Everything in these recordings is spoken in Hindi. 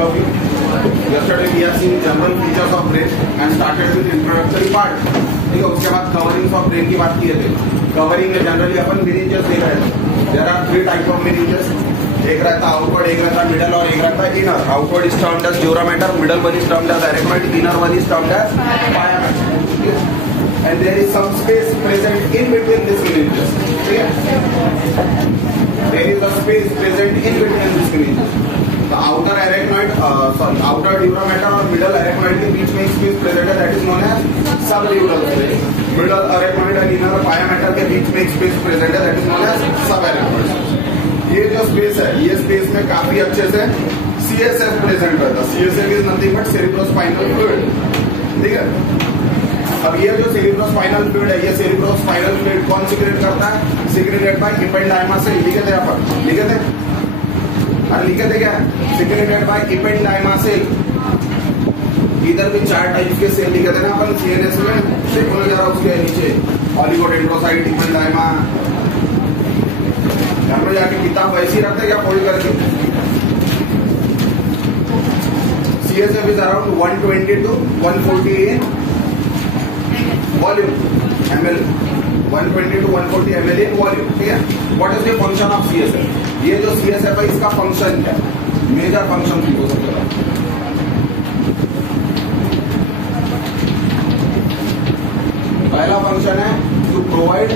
Yesterday we have seen general features of brain and started with introductory part. ठीक है, उसके बाद कवरिंग ऑफ ब्रेन की बात किए थे. कवरिंग में जनरली अपन मिनीचर्स देख रहे हैं. There are 3 type of meninges. एक रहता आउटवर्ड, एक रहता मिडल और एक रहता inner. Outward is termed as dura mater, middle one is termed as arachnoid, inner one is termed as pia mater. And there is some space present in between these miniatures. There is a space present in between these miniatures. The outer arachnoid, outer durameter और middle arachnoid के बीच में space present है, that is known as subdural space. Middle arachnoid और inner pyometer के बीच में space present है, that is known as subarachnoid space. ये जो space है, ये space में काफी अच्छे से CSF present रहता है. CSF is nothing but cerebrospinal fluid. ठीक है. अब ये जो सेरिब्रोस्पाइनल फ्लूइड है, ये सेरिब्रोस्पाइनल फ्लूइड कौन सिक्रेट करता है? Secreted by ependyma cell. लिखे थे अपन, लिखे थे, अरे लिखे थे क्या? Secreted by ependyma cell. इधर भी 4 टाइप के सेल लिखे थे ना अपन सीएनएस में. देखो ना जरा उसके नीचे ऑलिगोडेंड्रोसाइट, इपेंडाइमा. घर में जाके किताब वैसी रखते क्या फोल्ड करके? CSF is around 120 to 140 in volume ml, 120 to 140 ml in volume. ठीक है. What is the function of CSF? ये जो CSF है इसका फंक्शन क्या है? मेजर फंक्शन की हो सकता है. पहला फंक्शन है टू प्रोवाइड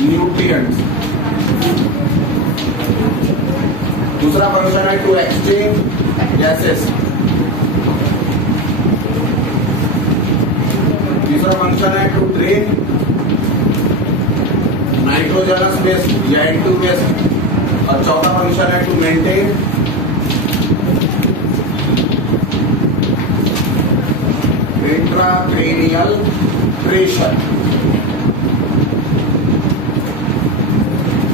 न्यूट्रिएंट्स. दूसरा फंक्शन है टू एक्सचेंज गैसेस. तीसरा फंक्शन है टू ड्रेन नाइट्रोजनस वेस्ट या N2 वेस्ट. और चौथा फंक्शन है to maintain intracranial pressure.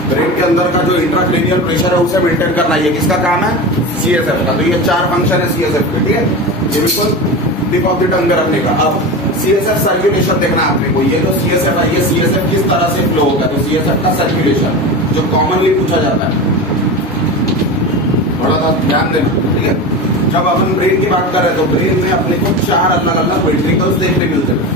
Brain के अंदर का जो इंट्राक्रेनियल प्रेशर है उसे मेंटेन करना, ये किसका काम है? CSF का. तो ये 4 फंक्शन है CSF के. ठीक है, ये बिल्कुल टिप ऑफ द टंग में रखने का. अब CSF सर्कुलेशन देखना आपने को. ये जो CSF है, ये CSF किस तरह से फ्लो होगा? तो CSF का सर्कुलेशन जो कॉमनली पूछा जाता है, थोड़ा सा ध्यान देना. ठीक है. जब अपन ब्रेन की बात कर रहे हैं तो ब्रेन में अपने को 4 अलग अलग वेंट्रिकल्स देखने मिलते हैं.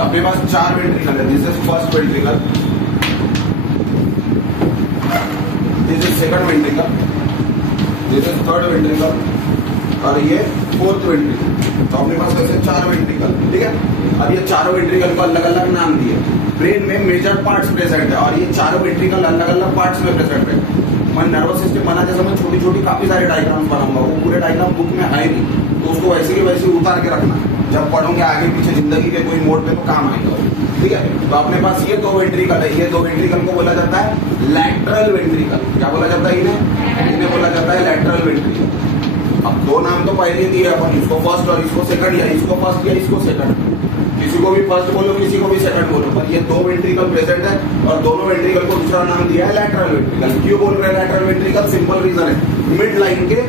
अपने पास 4 वेंट्रिकल है. This is first ventricle, this is second ventricle, this is third ventricle और ये फोर्थ वेंट्रिकल. तो अपने पास वैसे 4 वेंट्रिकल. ठीक है. अब ये चारों वेंट्रिकल को अलग अलग नाम दिए. ब्रेन में मेजर पार्ट्स प्रेजेंट है और ये चारों वेंट्रिकल अलग अलग पार्ट्स में प्रेजेंट है. मैं नर्वस सिस्टम बना जैसे मैं छोटी छोटी काफी सारे डायग्राम्स बनाऊंगा. वो पूरे डायग्राम बुक में आए नहीं, तो उसको वैसे के वैसे उतार के रखना. जब पढ़ोगे आगे पीछे जिंदगी के कोई मोड पे तो काम आएगा. ठीक है. तो अपने पास ये 2 वेंट्रिकल है. ये 2 वेंट्रिकल को बोला जाता है लैटरल वेंट्रिकल. क्या बोला जाता है इन्हें बोला जाता है लैटरल वेंट्रिकल. अब 2 नाम तो पहले दिए अपन, इसको फर्स्ट और इसको सेकंड, या इसको फर्स्ट या इसको सेकंड. किसी को भी फर्स्ट बोलो, किसी को भी सेकंड बोलो, पर ये 2 वेंट्रिकल प्रेजेंट है और दोनों वेंट्रिकल को दूसरा नाम दिया है लैटरल वेंट्रिकल. क्यों बोल रहे हैं लैटरल वेंट्रिकल? सिंपल रीजन है, मिड लाइन के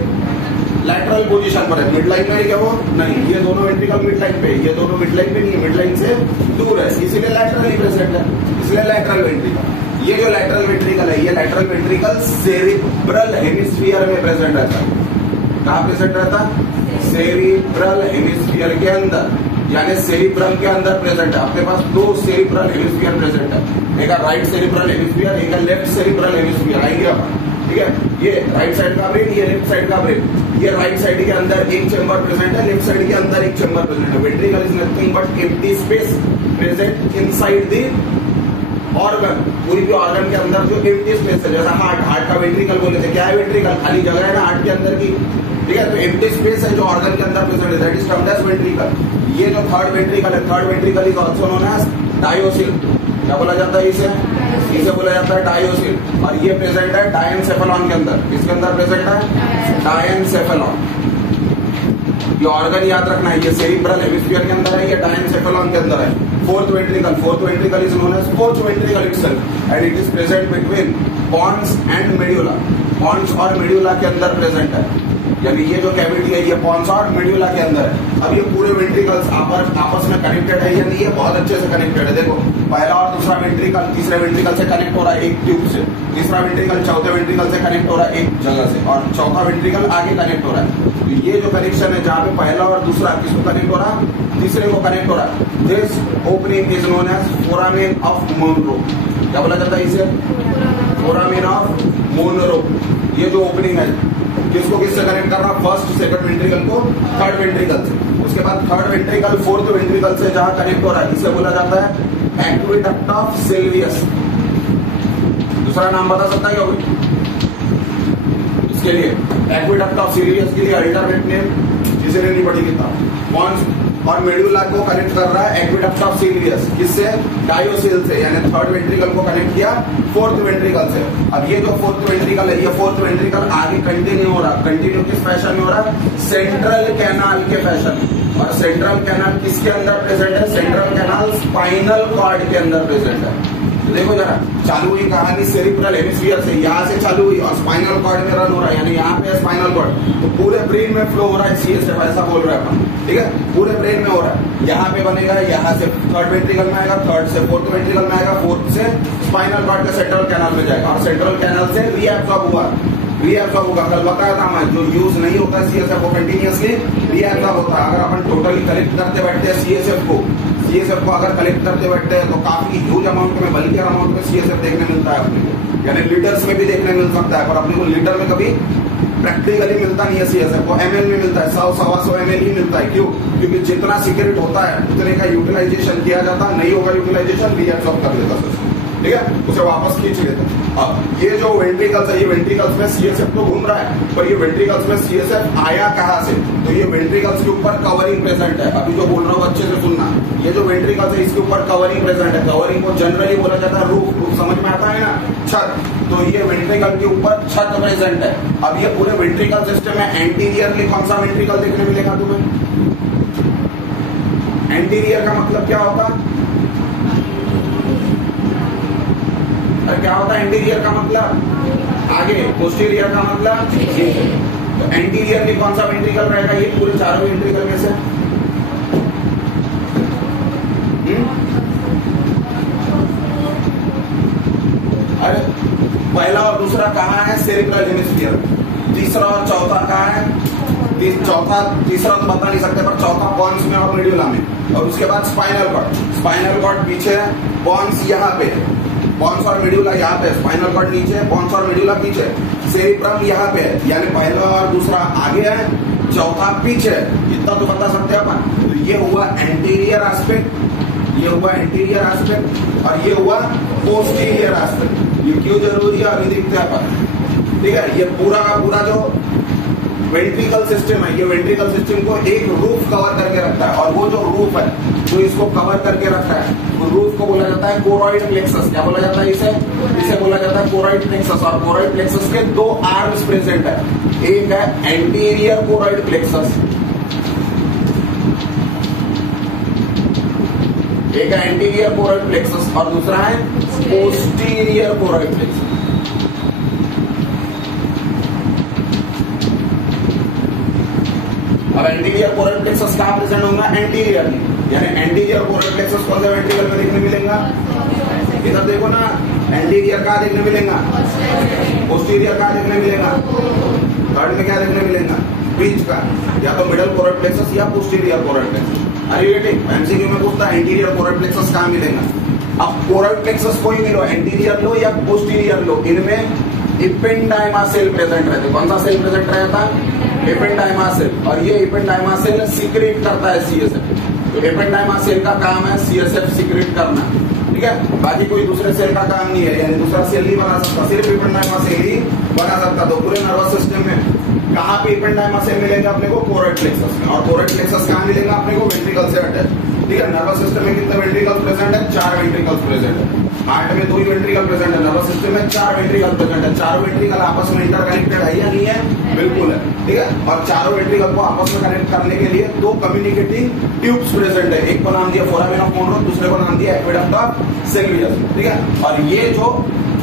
लैटरल पोजीशन पर है. मिड लाइन में क्या वो नहीं, ये दोनों वेंट्रिकल मिड लाइन पे, ये दोनों मिड लाइन पे नहीं है, मिड लाइन से दूर है, इसीलिए लैटरली प्रेजेंट है, इसलिए लैटरल वेंट्रिकल. ये जो लैटरल वेंट्रिकल है, ये लैटरल वेंट्रिकल सेरिब्रल हेमिस्फीयर में प्रेजेंट रहता है. कहाँ प्रेजेंट रहता है? सेरिब्रल हेमिस्फीयर के अंदर, यानी सेरिब्रम के अंदर प्रेजेंट है. आपके पास 2 सेरिब्रल हेमिस्फीयर प्रेजेंट है. एक राइट सेरिब्रल हेमिस्फीयर, एक लेफ्ट सेरिब्रल हेमिस्फीयर. आइडिया. ठीक है. ये राइट साइड का ब्रेन, ये लेफ्ट साइड का ब्रेन. ये राइट साइड के अंदर एक चेंबर प्रेजेंट है, लेफ्ट साइड के अंदर एक चेंबर प्रेजेंट है. Ventricle is nothing but empty space present inside the organ. पूरी भी ऑर्गन के अंदर जो एम्प्टी स्पेस है, जैसा हार्ट का वेंट्रिकल बोले थे. क्या है वेंट्रिकल? खाली जगह है ना हार्ट के अंदर की. ठीक है. तो एम्प्टी स्पेस है जो ऑर्गन के अंदर प्रेजेंट है, that is termed as ventricle. ये जो थर्ड वेंट्रिकल है, third ventricle is also known as diocoel. क्या बोला जाता है इसे? इसे बोला जाता है डायोसिल. और ये प्रेजेंट है डायनसेफेलॉन के अंदर. किसके अंदर प्रेजेंट है? डायनसेफेलॉन. ये ऑर्गन याद रखना है, ये सेरिब्रल हेमिस्फीयर के अंदर है, ये डायनसेफेलॉन के अंदर है। Fourth ventricle is known as fourth ventricle itself and it is present between pons and medulla. Pons और मेड्यूला के अंदर प्रेजेंट है, यानी ये जो कैविटी है ये पॉन्स और मेड्यूला के अंदर है। अब ये पूरे वेंट्रिकल्स आपस में कनेक्टेड है, यानी ये बहुत अच्छे से कनेक्टेड है। देखो पहला और दूसरा वेंट्रिकल तीसरे वेंट्रिकल से कनेक्ट हो रहा है एक ट्यूब से, तीसरा वेंट्रिकल चौथे वेंट्रिकल से कनेक्ट हो रहा है एक जगह से, और चौथा वेंट्रिकल आगे कनेक्ट हो रहा है। तो ये जो कनेक्शन है जहाँ पे पहला और दूसरा किसको कनेक्ट हो रहा है, तीसरे को कनेक्ट हो रहा है। This opening is known as foramen of Monro. क्या बोला जाता है इसे? Foramen of Monro. ये जो ओपनिंग है किसको किससे कनेक्ट कर रहा है? फर्स्ट सेकंड वेंट्रिकल को थर्ड वेंट्रिकल से, उसके बाद थर्ड वेंट्रिकल फोर्थ वेंट्रिकल से जहां कनेक्ट हो रहा है इसे बोला जाता है एक्वेडक्ट ऑफ सिल्वियस। दूसरा नाम बता सकता है क्या कोई इसके लिए? एक्वेडक्ट ऑफ सिल्वियस के लिए अल्टरनेट नेम जिसे नहीं पढ़ी किताब। पॉन्स और मेड्यूला को कनेक्ट कर रहा है एक्वेडक्ट ऑफ सिल्वियस, किससे? डायोसिल से, यानी थर्ड वेंट्रिकल को कनेक्ट किया फोर्थ वेंट्रिकल से। अब ये जो फोर्थ वेंट्रिकल है, ये फोर्थ वेंट्रिकल आगे कंटिन्यू हो रहा है। कंटिन्यू किस फैशन में हो रहा है? सेंट्रल कैनाल के फैशन। और सेंट्रल कैनाल किसके अंदर प्रेजेंट है? सेंट्रल कैनाल स्पाइनल कॉर्ड के अंदर प्रेजेंट है। तो देखो जरा, चालू हुई कहानी सेरिब्रल हेमिस्फीयर से, यहाँ से चालू हुई और स्पाइनल कॉर्ड में रन हो रहा है, यानी यहाँ पे स्पाइनल कॉर्ड, तो पूरे ब्रेन में फ्लो हो रहा है। सीएसएफ ऐसा बोल रहे हैं अपन, ठीक है, पूरे ब्रेन में हो रहा है। यहाँ पे बनेगा, यहाँ से थर्ड वेंट्रिकल में आएगा, थर्ड से फोर्थ वेंट्रिकल में आएगा, फोर्थ से स्पाइनल कॉर्ड के सेंट्रल कैनाल में जाएगा, और सेंट्रल कैनाल से रीएब्सॉर्ब हुआ, रीएब्सॉर्ब होगा। कल बताया था मैं, जो यूज नहीं होता है सीएसएफ को कंटिन्यूअसली रीएब्सॉर्ब होता है। अगर अपन टोटली कलेक्ट करते बैठते हैं सीएसएफ को अगर कलेक्ट करते बैठते हैं तो काफी ह्यूज अमाउंट में, बल्कि अमाउंट में सीएसएफ देखने मिलता है अपने को, यानी लीटर्स में भी देखने मिल सकता है, पर अपने को लीटर में कभी प्रैक्टिकली मिलता नहीं है सीएसएफ को, एमएल में मिलता है, 100-125 एमएल ही मिलता है। क्यों? क्योंकि जितना सीक्रेट होता है उतने का यूटिलाइजेशन किया जाता है, नहीं होगा यूटिलाइजेशन रीएब्सॉर्ब कर देता है, ठीक है, उसे वापस खींच लेता है। अब ये जो वेंट्रिकल्स है, ये वेंट्रिकल्स में सीएसएफ तो घूम रहा है, पर ये वेंट्रिकल्स में सीएसएफ आया कहाँ से? तो ये वेंट्रिकल्स के ऊपर कवरिंग प्रेजेंट है। अभी जो बोल रहा हूँ अच्छे से सुनना, ये जो वेंट्रिकल्स है इसके ऊपर कवरिंग प्रेजेंट है। कवरिंग को जनरली बोला जाता है रूफ। रूफ समझ में आता है ना? छत। तो ये वेंट्रिकल के ऊपर छत प्रेजेंट है। अब ये पूरे वेंट्रिकल सिस्टम में एंटीरियरली कौन सा वेंट्रिकल देखने मिलेगा तुम्हें? एंटीरियर का मतलब क्या होता है? क्या होता है एंटीरियर का मतलब? आगे। पोस्टीरियर का मतलब पीछे। तो एंटीरियर में कौन सा वेंट्रिकल रहेगा? ये पूरे चारों वेंट्रिकल में से अरे पहला और दूसरा कहाँ है? Cerebral hemisphere. तीसरा और चौथा कहाँ है? तीसरा तो बता नहीं सकते, पर चौथा पॉन्स में और मेड्यूला में, और उसके बाद स्पाइनल कॉर्ड। स्पाइनल कॉर्ड पीछे है, पॉन्स यहाँ पे है, पॉन्स और मेड्यूला यहाँ पे, स्पाइनल कॉर्ड नीचे है, पॉन्स और मेड्यूला पीछे, सेरिब्रम यहाँ पे है, यानी पहला और दूसरा आगे है, चौथा पीछे है। इतना तो बता सकते हैं अपन। तो ये हुआ एंटीरियर एस्पेक्ट, ये हुआ एंटीरियर एस्पेक्ट, और ये हुआ पोस्टीरियर एस्पेक्ट। ये क्यों जरूरी है अभी देखते हैं अपन, ठीक है। ये पूरा का पूरा जो वेंट्रिकल सिस्टम है, ये वेंट्रिकल सिस्टम को एक रूफ कवर करके रखता है, और वो जो रूफ है जो इसको कवर करके रखता है, वो रूफ को बोला जाता है कोरॉइड प्लेक्सस। क्या बोला जाता है इसे बोला जाता है कोरॉइड प्लेक्सस। और कोरॉइड प्लेक्सस के दो आर्म्स प्रेजेंट है, एक है एंटीरियर कोरॉइड प्लेक्सस, एक है एंटीरियर कोरॉइड प्लेक्सस, और दूसरा है पोस्टीरियर कोरॉइड प्लेक्सस। अब एंटीरियर कोरॉइड प्लेक्सस कहाँ प्रेजेंट होगा? एंटीरियरली, यानी एंटीरियर कोरॉइड प्लेक्सस कौन सा वेंट्रिकल में देखने मिलेगा? इधर देखो ना, एंटीरियर कहाँ देखने मिलेगा? पोस्टीरियर कहाँ देखने मिलेगा? थर्ड में क्या देखने मिलेगा? बीच का, या तो मिडल कोरॉइड प्लेक्सस या पोस्टीरियर कोरॉइड प्लेक्सस। अरे ये ठीक, एमसीक्यू में पूछता है एंटीरियर कोरॉइड प्लेक्सस कहाँ मिलेगा। अब कोरॉइड प्लेक्सस कोई भी लो, एंटीरियर लो या पोस्टीरियर लो, इनमें इपेंडाइमा सेल प्रेजेंट रहते। कौन सा सेल प्रेजेंट रहता? एपेंडाइमा सेल। और ये एपेंडाइमा सेल सीक्रेट करता है सीएसएफ। तो एपेंडाइमा सेल का काम है सीएसएफ सीक्रेट करना, ठीक है, बाकी कोई दूसरे सेल का काम नहीं है, यानी दूसरा सेल नहीं बना सकता, सिर्फ एपेंडाइमा सेल ही बना सकता। तो पूरे नर्वस सिस्टम में कहाँ पे एपेंडाइमा सेल मिलेगा अपने को? कोरॉइड प्लेक्सस में। और कोरॉइड प्लेक्सस कहाँ मिलेगा अपने को? वेंट्रिकल से अटैच, ठीक है। नर्वस सिस्टम में कितने वेंट्रिकल्स प्रेजेंट है? 4 वेंट्रिकल्स प्रेजेंट है। हार्ट में 2 ही वेंट्रिकल प्रेजेंट है, नर्वस सिस्टम में 4 वेंट्रिकल प्रेजेंट है। 4 वेंट्रिकल आपस में इंटरकनेक्टेड है या नहीं है? बिल्कुल है, ठीक है। और चारों वेंट्रिकल को आपस में कनेक्ट करने के लिए 2 कम्युनिकेटिंग ट्यूब्स प्रेजेंट है। एक को नाम दिया फोरामेन ऑफ मोनरो, दूसरे को नाम दिया एक्वेडक्ट ऑफ सिल्वियस, ठीक है। और ये जो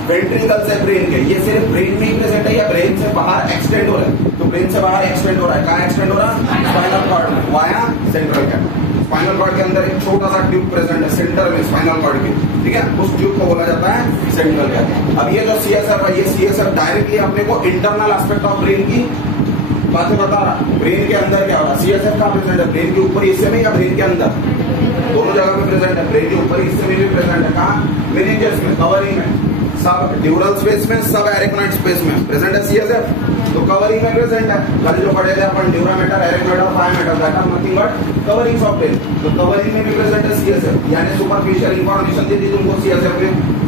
वेंट्रिकल्स है ब्रेन के, ये सिर्फ ब्रेन में ही प्रेजेंट है या ब्रेन से बाहर एक्सटेंड हो रहा है? तो ब्रेन से बाहर एक्सटेंड हो रहा है। कहाँ एक्सटेंड हो रहा है? स्पाइनल कॉर्ड में, via central cap. Spinal cord के अंदर एक छोटा सा ट्यूब प्रेजेंट है सेंटर में स्पाइनल कॉर्ड के, ठीक है। उस ट्यूब को बोला जाता है सेंट्रल कैप। अब ये जो सीएसएफ है, ये सीएसएफ डायरेक्टली अपने को इंटरनल एस्पेक्ट ऑफ ब्रेन की बातें बता रहा। ब्रेन के अंदर क्या हो रहा है? सीएसएफ का प्रेजेंट है ब्रेन के ऊपर हिस्से में या ब्रेन के अंदर? दोनों जगह में प्रेजेंट है। ब्रेन के ऊपर हिस्से में भी प्रेजेंट है। कहाँ? मेनिंजेस में, कवरिंग में, सब ड्यूरल स्पेस में, सब एरेक्नॉइड स्पेस में प्रेजेंट है सीएसएफ। तो कवरिंग में प्रेजेंट है। कल जो पढ़े थे अपन ड्यूरामेटर, एरेक्नॉइड और pia mater, that are nothing but covering of brain. तो कवरिंग में भी प्रेजेंट है सीएसएफ, यानी सुपरफिशियल इंफॉर्मेशन दी थी तुमको सीएसएफ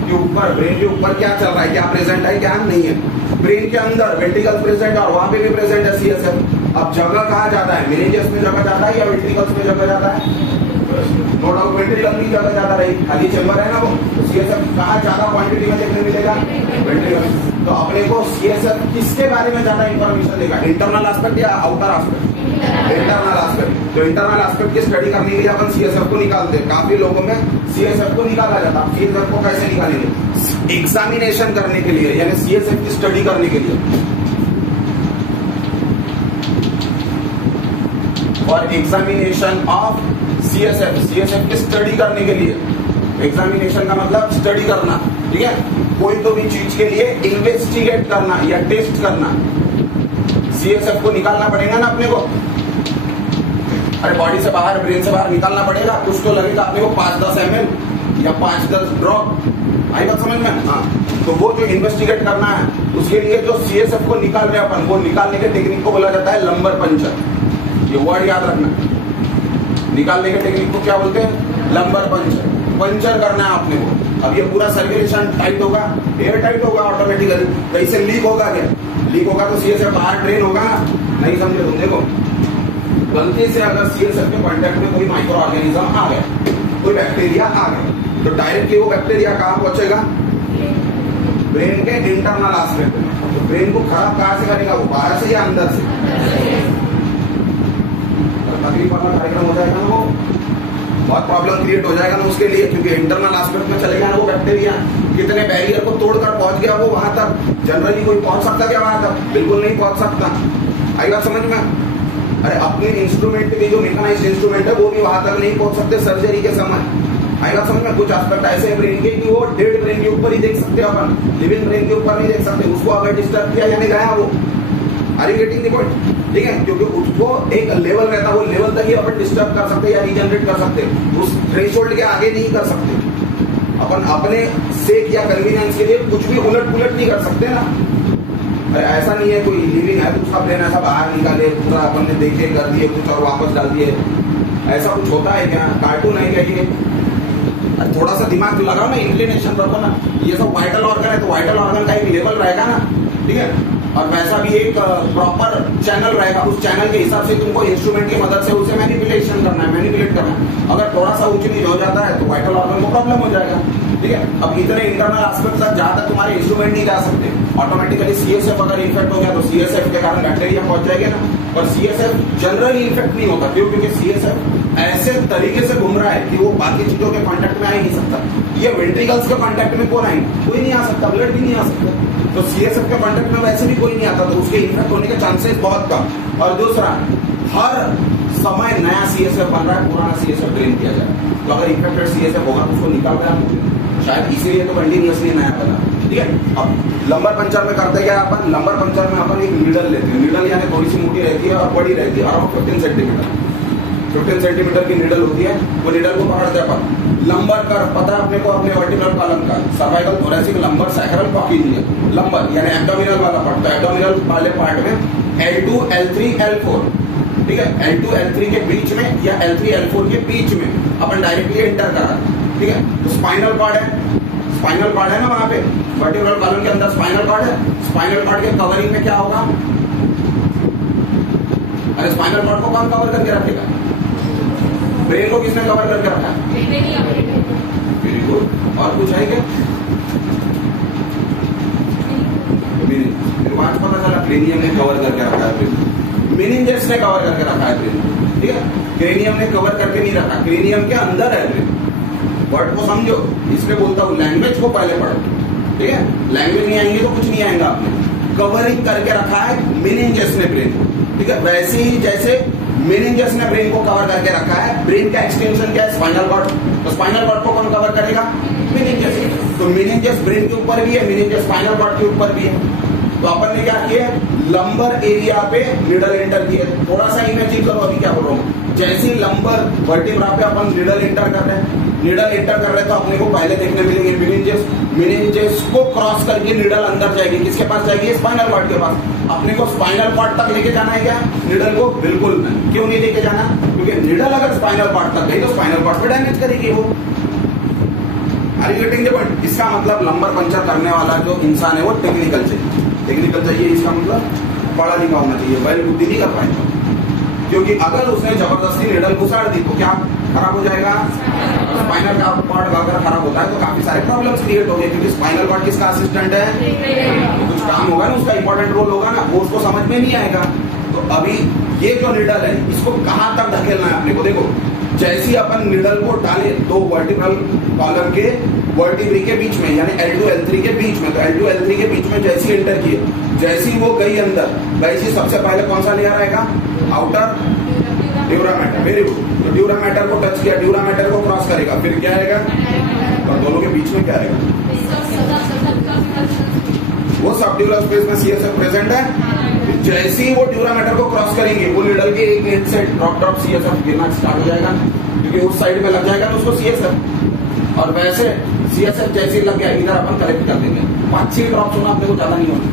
के ऊपर। ब्रेन के ऊपर क्या चल रहा है, क्या प्रेजेंट है, क्या नहीं है। ब्रेन के अंदर वेंट्रिकल प्रेजेंट है और वहां पे भी प्रेजेंट है सीएसएफ। अब जगह कहाँ जाता है? मेनिंजेस में जगह जाता है या वेंट्रिकल्स में जगह जाता है? नो डाउट वेंट्रिकल में ज्यादा ज्यादा रही, खाली चेंबर है ना वो। तो सीएसएफ कहाँ ज्यादा क्वांटिटी में देखने मिलेगा? वेंट्रिकल। तो अपने को सीएसएफ किसके बारे में ज्यादा इंफॉर्मेशन देगा? इंटरनल एस्पेक्ट या आउटर एस्पेक्ट? Internal aspect. तो इंटरनल एस्पेक्ट की स्टडी करने के लिए अपन सीएसएफ को निकालते हैं। काफी लोगों में सीएसएफ को निकाला जाता है। सीएसएफ को कैसे निकालेंगे? एग्जामिनेशन करने के लिए, यानी सीएसएफ की स्टडी करने के लिए। और एग्जामिनेशन ऑफ सीएसएफ, सीएसएफ की स्टडी करने के लिए। एग्जामिनेशन का मतलब स्टडी करना, ठीक है। कोई तो भी चीज के लिए इन्वेस्टिगेट करना या टेस्ट करना, सीएसएफ को निकालना पड़ेगा ना अपने को। अरे बॉडी से बाहर, ब्रेन से बाहर निकालना पड़ेगा, कुछ तो लगेगा अपने को 5-10 ml या 5-10 ड्रॉप। आई बात समझ में? हाँ। तो वो जो इन्वेस्टिगेट करना है, उसके लिए जो सीएसएफ को निकाल रहे अपन, वो निकालने के टेक्निक को बोला जाता है लंबर पंचर। ये वर्ड याद रखना। निकालने के टेक्निक को क्या बोलते हैं? Lumbar puncture. पंचर करना है आपने को। अब ये पूरा सर्कुलेशन टाइट होगा, एयर टाइट होगा ऑटोमेटिकली। कहीं से लीक होगा क्या? लीक होगा तो सीएसएफ बाहर ड्रेन होगा ना। नहीं समझे तुम? देखो, गलती से अगर सीएसएफ के कॉन्टेक्ट में कोई माइक्रो ऑर्गेनिज्म आ गया, कोई बैक्टीरिया आ गया, तो डायरेक्टली वो बैक्टीरिया कहाँ पहुंचेगा? ब्रेन के इंटरनल एस्पेक्ट में। तो ब्रेन को खराब कहाँ से करेगा? वो बाहर से या अंदर से? तकलीफ वाला कार्यक्रम हो जाएगा ना वो, बहुत प्रॉब्लम क्रिएट हो जाएगा ना उसके लिए, क्योंकि इंटरनल एस्पेक्ट में चलेगा ना वो बैक्टीरिया। कितने बैरियर को तोड़कर पहुंच गया वो वहां तक। जनरली कोई पहुंच सकता क्या वहां तक? बिल्कुल नहीं पहुंच सकता। आई बात समझ में? अरे अपने इंस्ट्रूमेंट के जो मेकनाइज्ड इंस्ट्रूमेंट है वो भी वहां तक नहीं पहुंच सकते सर्जरी के समय। आई बात समझ में? कुछ एस्पेक्ट ऐसे है ब्रेन के कि वो डेड ब्रेन के ऊपर ही देख सकते हो अपन, लिविंग ब्रेन के ऊपर नहीं देख सकते। उसको अगर डिस्टर्ब किया यानी गया वो। Are you getting the point? ठीक है, क्योंकि उसको एक लेवल रहता है, वो लेवल तक ही अपन डिस्टर्ब कर सकते या रीजनरेट कर सकते, उस थ्रेशोल्ड के आगे नहीं कर सकते। अपन अपने सेक या कन्वीनियंस के लिए कुछ भी उलट पुलट नहीं कर सकते ना। ऐसा नहीं है कोई लिविंग है तो उसका ब्रेन ऐसा बाहर निकाले, पूरा अपन ने देखे कर दिए कुछ और वापस डाल दिए, ऐसा कुछ होता है क्या? कार्टून है क्या ये? थोड़ा सा दिमाग तो लगाओ ना, इंक्लिनेशन रखो ना। ये सब वाइटल ऑर्गन है तो वाइटल ऑर्गन का एक लेवल रहेगा ना, ठीक है। और वैसा भी एक प्रॉपर चैनल रहेगा, उस चैनल के हिसाब से तुमको इंस्ट्रूमेंट की मदद से उसे मैनिपुलेशन करना है, मैनिपुलेट करना है। अगर थोड़ा सा ऊंच नीच हो जाता है तो वाइटल ऑर्गन को प्रॉब्लम हो जाएगा, ठीक है। अब इतने इंटरनल एस्पेक्ट तक जहां तक तुम्हारे इंस्ट्रूमेंट नहीं जा सकते, ऑटोमेटिकली सीएसएफ अगर इन्फेक्ट हो गया तो सीएसएफ के कारण बैक्टीरिया पहुंच जाएगा ना। और सीएसएफ जनरली इन्फेक्ट नहीं होता, क्यों? क्योंकि सीएसएफ ऐसे तरीके से घूम रहा है कि वो बाकी चीजों के कांटेक्ट में आ ही नहीं सकता। ये वेंट्रिकल्स के कांटेक्ट में कौन आएंगे? कोई नहीं आ सकता, ब्लड भी नहीं आ सकता। तो सीएसएफ के कांटेक्ट में वैसे भी कोई नहीं आता, तो उसके इन्फेक्ट होने के चांसेस बहुत कम। और दूसरा, हर समय नया सीएसएफ बन रहा है, पुराना सीएसएफ ड्रेन किया जाए। तो अगर इन्फेक्टेड सीएसएफ होगा तो उसको निकाल रहे हैं, शायद इसीलिए तो कंटिन्यूअसली नया बना, ठीक है। अब लंबर पंचर में करते क्या अपन? लंबर पंचर में अपन एक नीडल लेते हैं। नीडल यानी थोड़ी सी मोटी रहती है और बड़ी रहती है, अराउंड 15 सेंटीमीटर 15 सेंटीमीटर की नीडल होती है। वो नीडल को पकड़ते हैं अपन, लंबर कर पता है अपने को, अपने वर्टिब्रल कॉलम का cervical thoracic lumbar sacral coccygeal lumbar यानी एब्डोमिनल वाला पार्ट। तो एब्डोमिनल वाले पार्ट में L2 L3 L4, ठीक है। L2 L3 के बीच में या L3 L4 के बीच में अपन डायरेक्टली एंटर करा, ठीक है। तो स्पाइनल कॉर्ड है, स्पाइनल कॉर्ड है ना वहां पे, वर्टिब्रल कॉलम के अंदर स्पाइनल कॉर्ड है। स्पाइनल कॉर्ड के कवरिंग में क्या होगा? अरे स्पाइनल कॉर्ड को कौन कवर करके रखेगा? ब्रेन को किसने कवर करके रखा है? वेरी गुड, और कुछ है क्या? मेरे को आज पता चला क्रेनियम ने कवर करके रखा है ब्रेन, मेनिंजेस ने कवर करके रखा है ब्रेन, ठीक है। क्रेनियम ने कवर करके नहीं रखा, क्रेनियम के अंदर है ब्रेन। वर्ड को समझो, इसलिए बोलता हूँ लैंग्वेज को पहले पढ़ो, ठीक है। लैंग्वेज नहीं आएंगी तो कुछ नहीं आएगा। आपने कवरिंग करके रखा है मेनिंजेस ने ब्रेन को, ठीक है। वैसे ही जैसे मेनिंजेस ने ब्रेन को कवर करके रखा है, ब्रेन का एक्सटेंशन क्या है? Spinal cord. तो स्पाइनल कॉर्ड को कौन कवर करेगा? मेनिंजेस। तो मेनिंजेस ब्रेन के ऊपर भी है, मेनिंजेस स्पाइनल कॉर्ड के ऊपर भी है। तो अपन ने क्या किया? लंबर एरिया पे निडल एंटर किए। थोड़ा सा इमेजिन करो, अभी क्या बोल रहा हूँ। जैसे ही लंबर वर्टिब्रा पे अपन निडल एंटर कर रहे हैं, निडल एंटर कर रहे हैं, तो अपने को पहले देखने मिलेंगे मेनिंजेस। मेनिंजेस को क्रॉस करके निडल अंदर जाएगी, किसके पास जाएगी? स्पाइनल कॉर्ड के पास। अपने को स्पाइनल कॉर्ड तक लेके जाना है क्या निडल को? बिल्कुल नहीं। क्यों नहीं लेके जाना? क्योंकि निडल अगर स्पाइनल कॉर्ड तक गई तो स्पाइनल कॉर्ड पे डैमेज करेगी वो। Are you getting the point? इसका मतलब लंबर पंचर करने वाला जो इंसान है वो टेक्निकल चाहिए, टेक्निकल चाहिए। इसका मतलब पढ़ा लिखा होना चाहिए, बैल बुद्धि नहीं कर पाएगा। क्योंकि अगर उसने जबरदस्ती निडल घुसाड़ दी तो क्या खराब हो जाएगा? स्पाइनल कॉर्ड अगर खराब होता है तो काफी सारे प्रॉब्लम्स क्रिएट हो गए, क्योंकि स्पाइनल कॉर्ड किसका असिस्टेंट है? तो कुछ काम होगा ना, उसका इंपॉर्टेंट रोल होगा ना, वो उसको समझ में नहीं आएगा। तो अभी ये जो निडल है इसको कहां तक धकेलना है अपने को? देखो, जैसी अपन निडल को डाले तो वर्टिब्रल कॉलम के वर्टिब्री के बीच में, यानी L2 L3 के बीच में, तो L2 L3 के बीच में जैसी एंटर किए, जैसी वो गई अंदर, वैसी सबसे पहले कौन सा लेयर आएगा? Outer dura mater. Very good. तो ड्यूरामेटर को टच किया, ड्यूरामेटर को क्रॉस करेगा, फिर क्या आएगा? और दोनों के बीच में क्या आएगा? वो सबड्यूलर स्पेस में CSF प्रेजेंट है। जैसे ही वो ड्यूरामेटर को क्रॉस करेंगे, वो निडल के एक एंड से ड्रॉप CSF गिरना स्टार्ट हो जाएगा, क्योंकि उस साइड में लग जाएगा तो उसको CSF। और वैसे CSF जैसे ही लग गया, इधर अपन कलेक्ट कर देंगे। 5-6 ड्रॉप्स होना अपने को ज्यादा नहीं होना,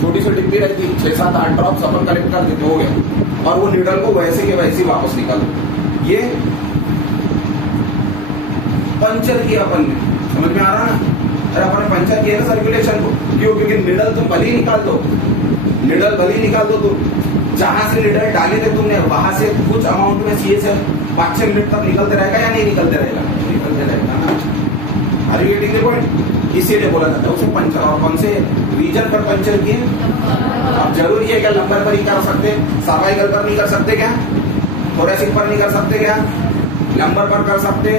छोटी सी डिब्बी रहती, 6-7-8 ड्रॉप्स अपन कलेक्ट कर देते, हो गया। और वो निडल को वैसे के वैसे वापस निकालो। ये पंचर किया अपन ने, समझ में आ रहा ना? अरे अपन ने पंचर किया ना सर्कुलेशन को। क्यों? क्योंकि निडल तुम भले ही निकाल दो, निडल भले ही निकाल दो, तुम जहां से निडल डाले थे तुमने, वहां से कुछ अमाउंट में CSF 5-6 मिनट तक निकलते रहेगा या नहीं निकलते रहेगा? निकलते रहेगा ना। Are you getting the point? इसीलिए बोला जाता है उसे पंचर। और कौन से रीजन पर पंचर किए? अब जरूरी है क्या लंबर पर ही कर सकते? सर्वाइकल पर नहीं कर सकते क्या? थोरेसिक पर नहीं कर सकते क्या? लंबर पर कर सकते,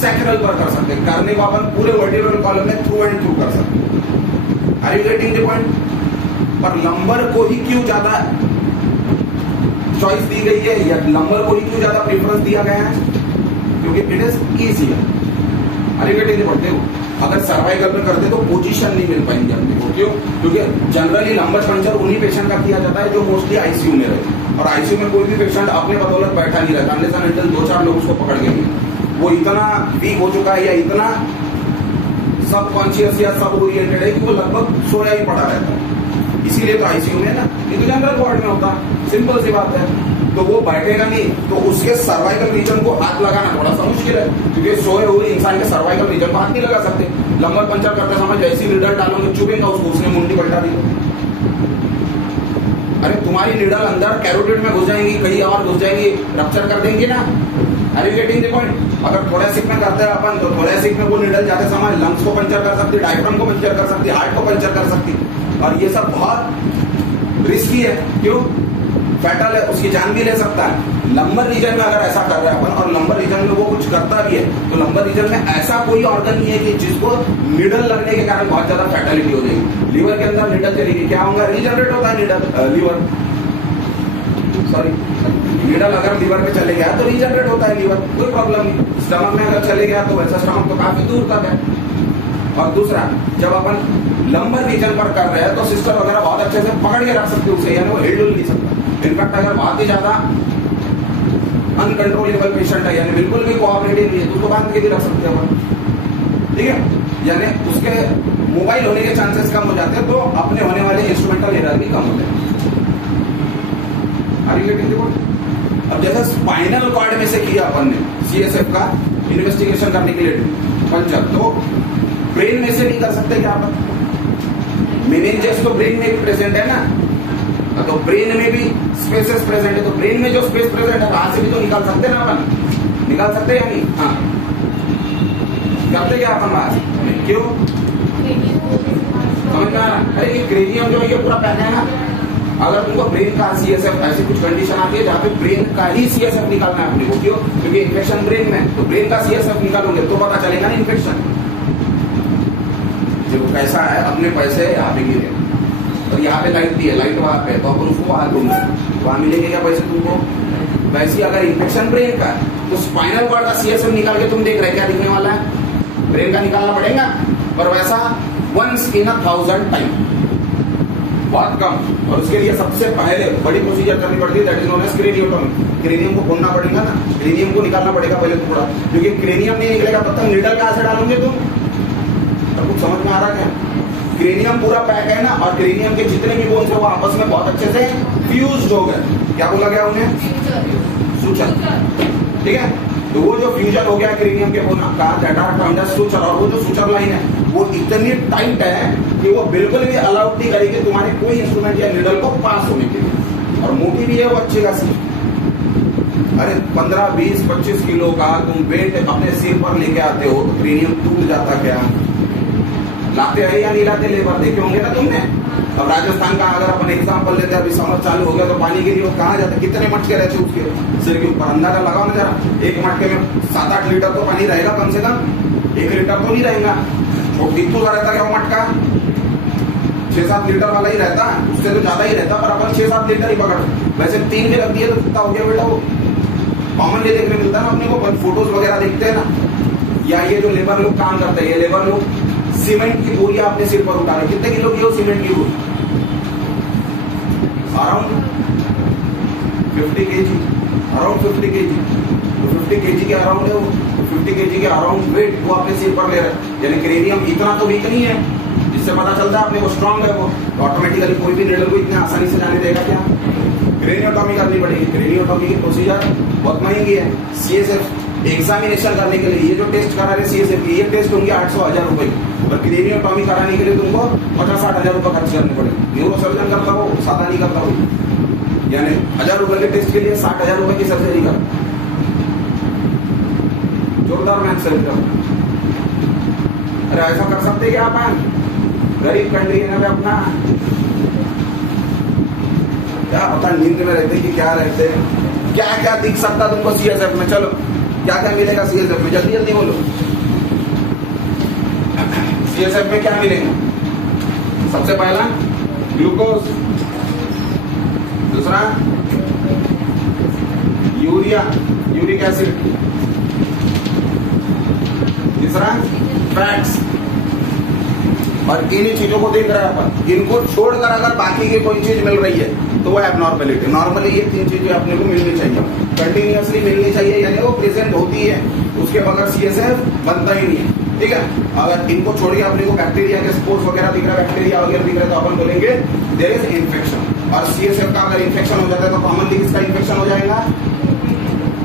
सैक्रल पर कर सकते। करने को अपन पूरे वर्टिब्रल कॉलम में थ्रू एंड थ्रू कर सकते। Are you getting the point? पर लंबर को ही क्यों ज्यादा चॉइस दी गई है, या लंबर को ही क्यों ज्यादा प्रेफरेंस दिया गया है? क्योंकि it is easier. Are you getting the point? देखो, अगर सर्वाइकल में करते तो पोजीशन नहीं मिल पाएंगे अपने को। क्यों? क्योंकि जनरली लंबर पंचर उन्हीं पेशेंट का किया जाता है जो मोस्टली आईसीयू में रहते। और आईसीयू में कोई भी पेशेंट अपने बदौलत बैठा नहीं रहता, अनलेस एंड अनटिल 2-4 लोग उसको पकड़ के, वो इतना वीक हो चुका है या इतना सब कॉन्शियस या सब ओरिएंटेड है कि वो लगभग सोया ही पड़ा रहता है। इसीलिए तो आईसीयू में ना, ये तो जनरल वार्ड में होता, सिंपल सी बात है। तो वो बैठेगा नहीं, तो उसके सर्वाइकल रीजन को हाथ लगाना थोड़ा सा मुश्किल है, क्योंकि सोए हुए इंसान के सर्वाइकल रीजन को हाथ नहीं लगा सकते। लंबर पंचर करते समय जैसी निडल डालोगे चुभेगा उसको, उसने मुंडी पलटा दी। अरे तुम्हारी निडल अंदर कैरोटिड में घुस जाएंगी, कहीं और घुस जाएंगी, रप्चर कर देंगे ना। Are you getting the point? अगर थोरेसिक में करते हैं अपन, तो थोरेसिक में वो निडल जाते समय लंग्स को पंचर कर सकती, डायफ्राम को पंचर कर सकती, हार्ट को पंचर कर सकती। और ये सब बहुत रिस्की है। क्यों? फैटल है, उसकी जान भी ले सकता है। लंबर रीजन में अगर ऐसा कर रहे हैं अपन, और लंबर रीजन में वो कुछ करता भी है, तो लंबर रीजन में ऐसा कोई ऑर्गन नहीं है कि जिसको निडल लगने के कारण बहुत ज्यादा फैटेलिटी हो जाएगी। लीवर के अंदर निडल चलेगी, क्या होगा? रीजनरेट होता है निडल, लीवर, सॉरी, निडल अगर लीवर पे चले गया तो रीजनरेट होता है लीवर, कोई प्रॉब्लम नहीं। स्टमक में अगर चले गया तो वैसा स्टमक तो काफी दूर तक है। और दूसरा, जब अपन लंबर रीजन पर कर रहे हैं तो सिस्टर वगैरह बहुत अच्छे से पकड़ के रख सकते हो उसे, यानी वो हिल डुल नहीं सकता। इनफैक्ट अगर बहुत ही ज्यादा अनकंट्रोलेबल पेशेंट है, यानी बिल्कुल भी कोऑपरेटिव नहीं है, तो उसको बांध के भी रख सकते हैं अपन, ठीक है। यानी उसके मोबाइल होने के चांसेस कम हो जाते हैं, तो अपने होने वाले इंस्ट्रूमेंटल एरर भी कम हो जाते हैं। अब जैसे स्पाइनल कॉर्ड में से किया अपन ने CSF का इन्वेस्टिगेशन करने के लिए पंचर, तो ब्रेन में से नहीं कर सकते क्या अपन? मेनिंजेस तो ब्रेन में भी प्रेजेंट है ना, तो ब्रेन में भी स्पेसेस प्रेजेंट है, तो ब्रेन में जो स्पेस प्रेजेंट है वहां से भी तो निकाल सकते हैं ना अपन, निकाल सकते हैं या नहीं? हाँ, करते क्या अपन बात, क्यों समझ में आ रहा? अरे ये क्रेनियम जो है ये पूरा पैक है ना। अगर तुमको ब्रेन का सीएसएफ ऐसी कुछ कंडीशन आती है जहाँ पे ब्रेन का ही सीएसएफ निकालना है अपने को, क्यों? क्योंकि इन्फेक्शन ब्रेन में, तो ब्रेन का सीएसएफ निकालोगे तो पता चलेगा ना इन्फेक्शन। जो पैसा है अपने पैसे यहाँ पे गिरे और यहाँ पे लाइट दी है, लाइट वहां पे, तो अपन उसको वहां दूंगे, वहां मिलेंगे क्या पैसे तुमको? वैसे अगर इन्फेक्शन ब्रेन का तो स्पाइनल कॉर्ड का सीएसएफ निकाल के तुम देख रहे क्या दिखने वाला है? ब्रेन का निकालना पड़ेगा, पर वैसा वंस इन 1000 टाइम, बहुत कम। और उसके लिए सबसे पहले बड़ी प्रोसीजर करनी पड़ती है, that is known as craniotomy. Cranium को खोलना पड़ेगा ना, क्रेनियम को निकालना पड़ेगा पहले थोड़ा, क्योंकि क्रेनियम नहीं निकलेगा तब तक नीडल कहां से डालोगे तुम? तो कुछ समझ में आ रहा क्या? क्रेनियम पूरा पैक है ना, और क्रेनियम के जितने भी बोन्स है वो आपस में बहुत अच्छे से फ्यूज्ड हो गए। क्या बोला गया उन्हें? सूचर। ठीक है, तो वो जो फ्यूजन हो गया क्रेनियम के बोन का, that are termed as suture. और वो जो सूचर लाइन है वो इतनी टाइट है कि वो बिल्कुल भी अलाउड नहीं करेगी तुम्हारे कोई इंस्ट्रूमेंट या नीडल को पास होने के लिए। और मोटी भी है वो अच्छी खासी। अरे 15, 20, 25 किलो का तुम वेट अपने सिर पर लेके आते हो तो क्रेनियम टूट जाता क्या? लाते हैं या नहीं लाते? लेबर देखे होंगे ना तुमने। अब राजस्थान का अगर अपन एग्जाम्पल लेते हैं, अभी समर चालू हो गया तो पानी के लिए वो कहाँ जाते, कितने मटके रहते हैं उसके सिर के ऊपर? अंदाजा लगाओ ना जरा, एक मटके में 7-8 लीटर तो पानी रहेगा कम से कम, 1 लीटर तो नहीं रहेगा। इतना सा रहता क्या वो मटका? 6-7 लीटर वाला ही रहता है, उससे तो ज्यादा ही रहता, पर अपन 6-7 लीटर ही पकड़। वैसे 3 भी रख दिए तो कितना हो गया बेटा? वो कॉमनली देखने मिलता है ना अपने को, फोटोज वगैरह देखते हैं ना। या ये जो लेबर लोग काम करते हैं, ये लेबर लोग सीमेंट की बोरियां अपने सिर पर उठा रहे। कितने किलो की हो सीमेंट की बोरी? Around 50 kg, around 50 kg। तो 50 kg के अराउंड है वो, 50 kg के अराउंड वेट वो अपने सिर पर ले रहे हैं। यानी क्रेनियम इतना तो वीक नहीं है, जिससे पता चलता है अपने वो स्ट्रांग है वो, तो ऑटोमेटिकली कोई भी नीडल को इतने आसानी से जाने देगा क्या? क्रेनियोटॉमी करनी पड़ेगी। क्रेनियोटॉमी की प्रोसीजर बहुत महंगी है। सीएसएफ एग्जामिनेशन करने के लिए ये जो टेस्ट करा रहे सीएसएफ की, ये टेस्ट होंगे 800-1000 रुपए। और क्रेनियोटॉमी कराने के लिए तुमको 50-60 रुपए खर्च करने पड़ेगे। न्यूरोसर्जन करता हो, सादा नहीं करता हो, यानी 1000 रुपए के टेस्ट के लिए 60,000 रुपए की सर्जरी कर। जोरदार मैथ सर। अरे ऐसा कर सकते क्या अपन? गरीब कंट्री है ना अपना, क्या पता नींद में रहते कि क्या रहते, क्या क्या दिख सकता तुमको सीएसएफ में? चलो क्या क्या मिलेगा सीएसएफ में? जल्दी जल्दी बोलो। सीएसएफ में क्या मिलेगा? सबसे पहला ग्लूकोज, दूसरा यूरिया, यूरिक एसिड, तीसरा फैट्स। और इन्हीं चीजों को देख रहे हैं अपन। इनको छोड़कर अगर बाकी की कोई चीज मिल रही है तो वो एबनॉर्मलिटी। नॉर्मली ये 3 चीजें अपने को मिलनी चाहिए, कंटिन्यूअसली मिलनी चाहिए, यानी वो प्रेजेंट होती है, उसके बगैर सीएसएफ बनता ही नहीं है। ठीक है, अगर इनको छोड़ के अपने को बैक्टीरिया के स्पोर्स वगैरह दिख रहा है, बैक्टीरिया वगैरह दिख रहा है, तो अपन बोलेंगे देयर इज इन्फेक्शन। और सीएसएफ का अगर इन्फेक्शन हो जाता है तो कॉमनली किसका इन्फेक्शन हो जाएगा?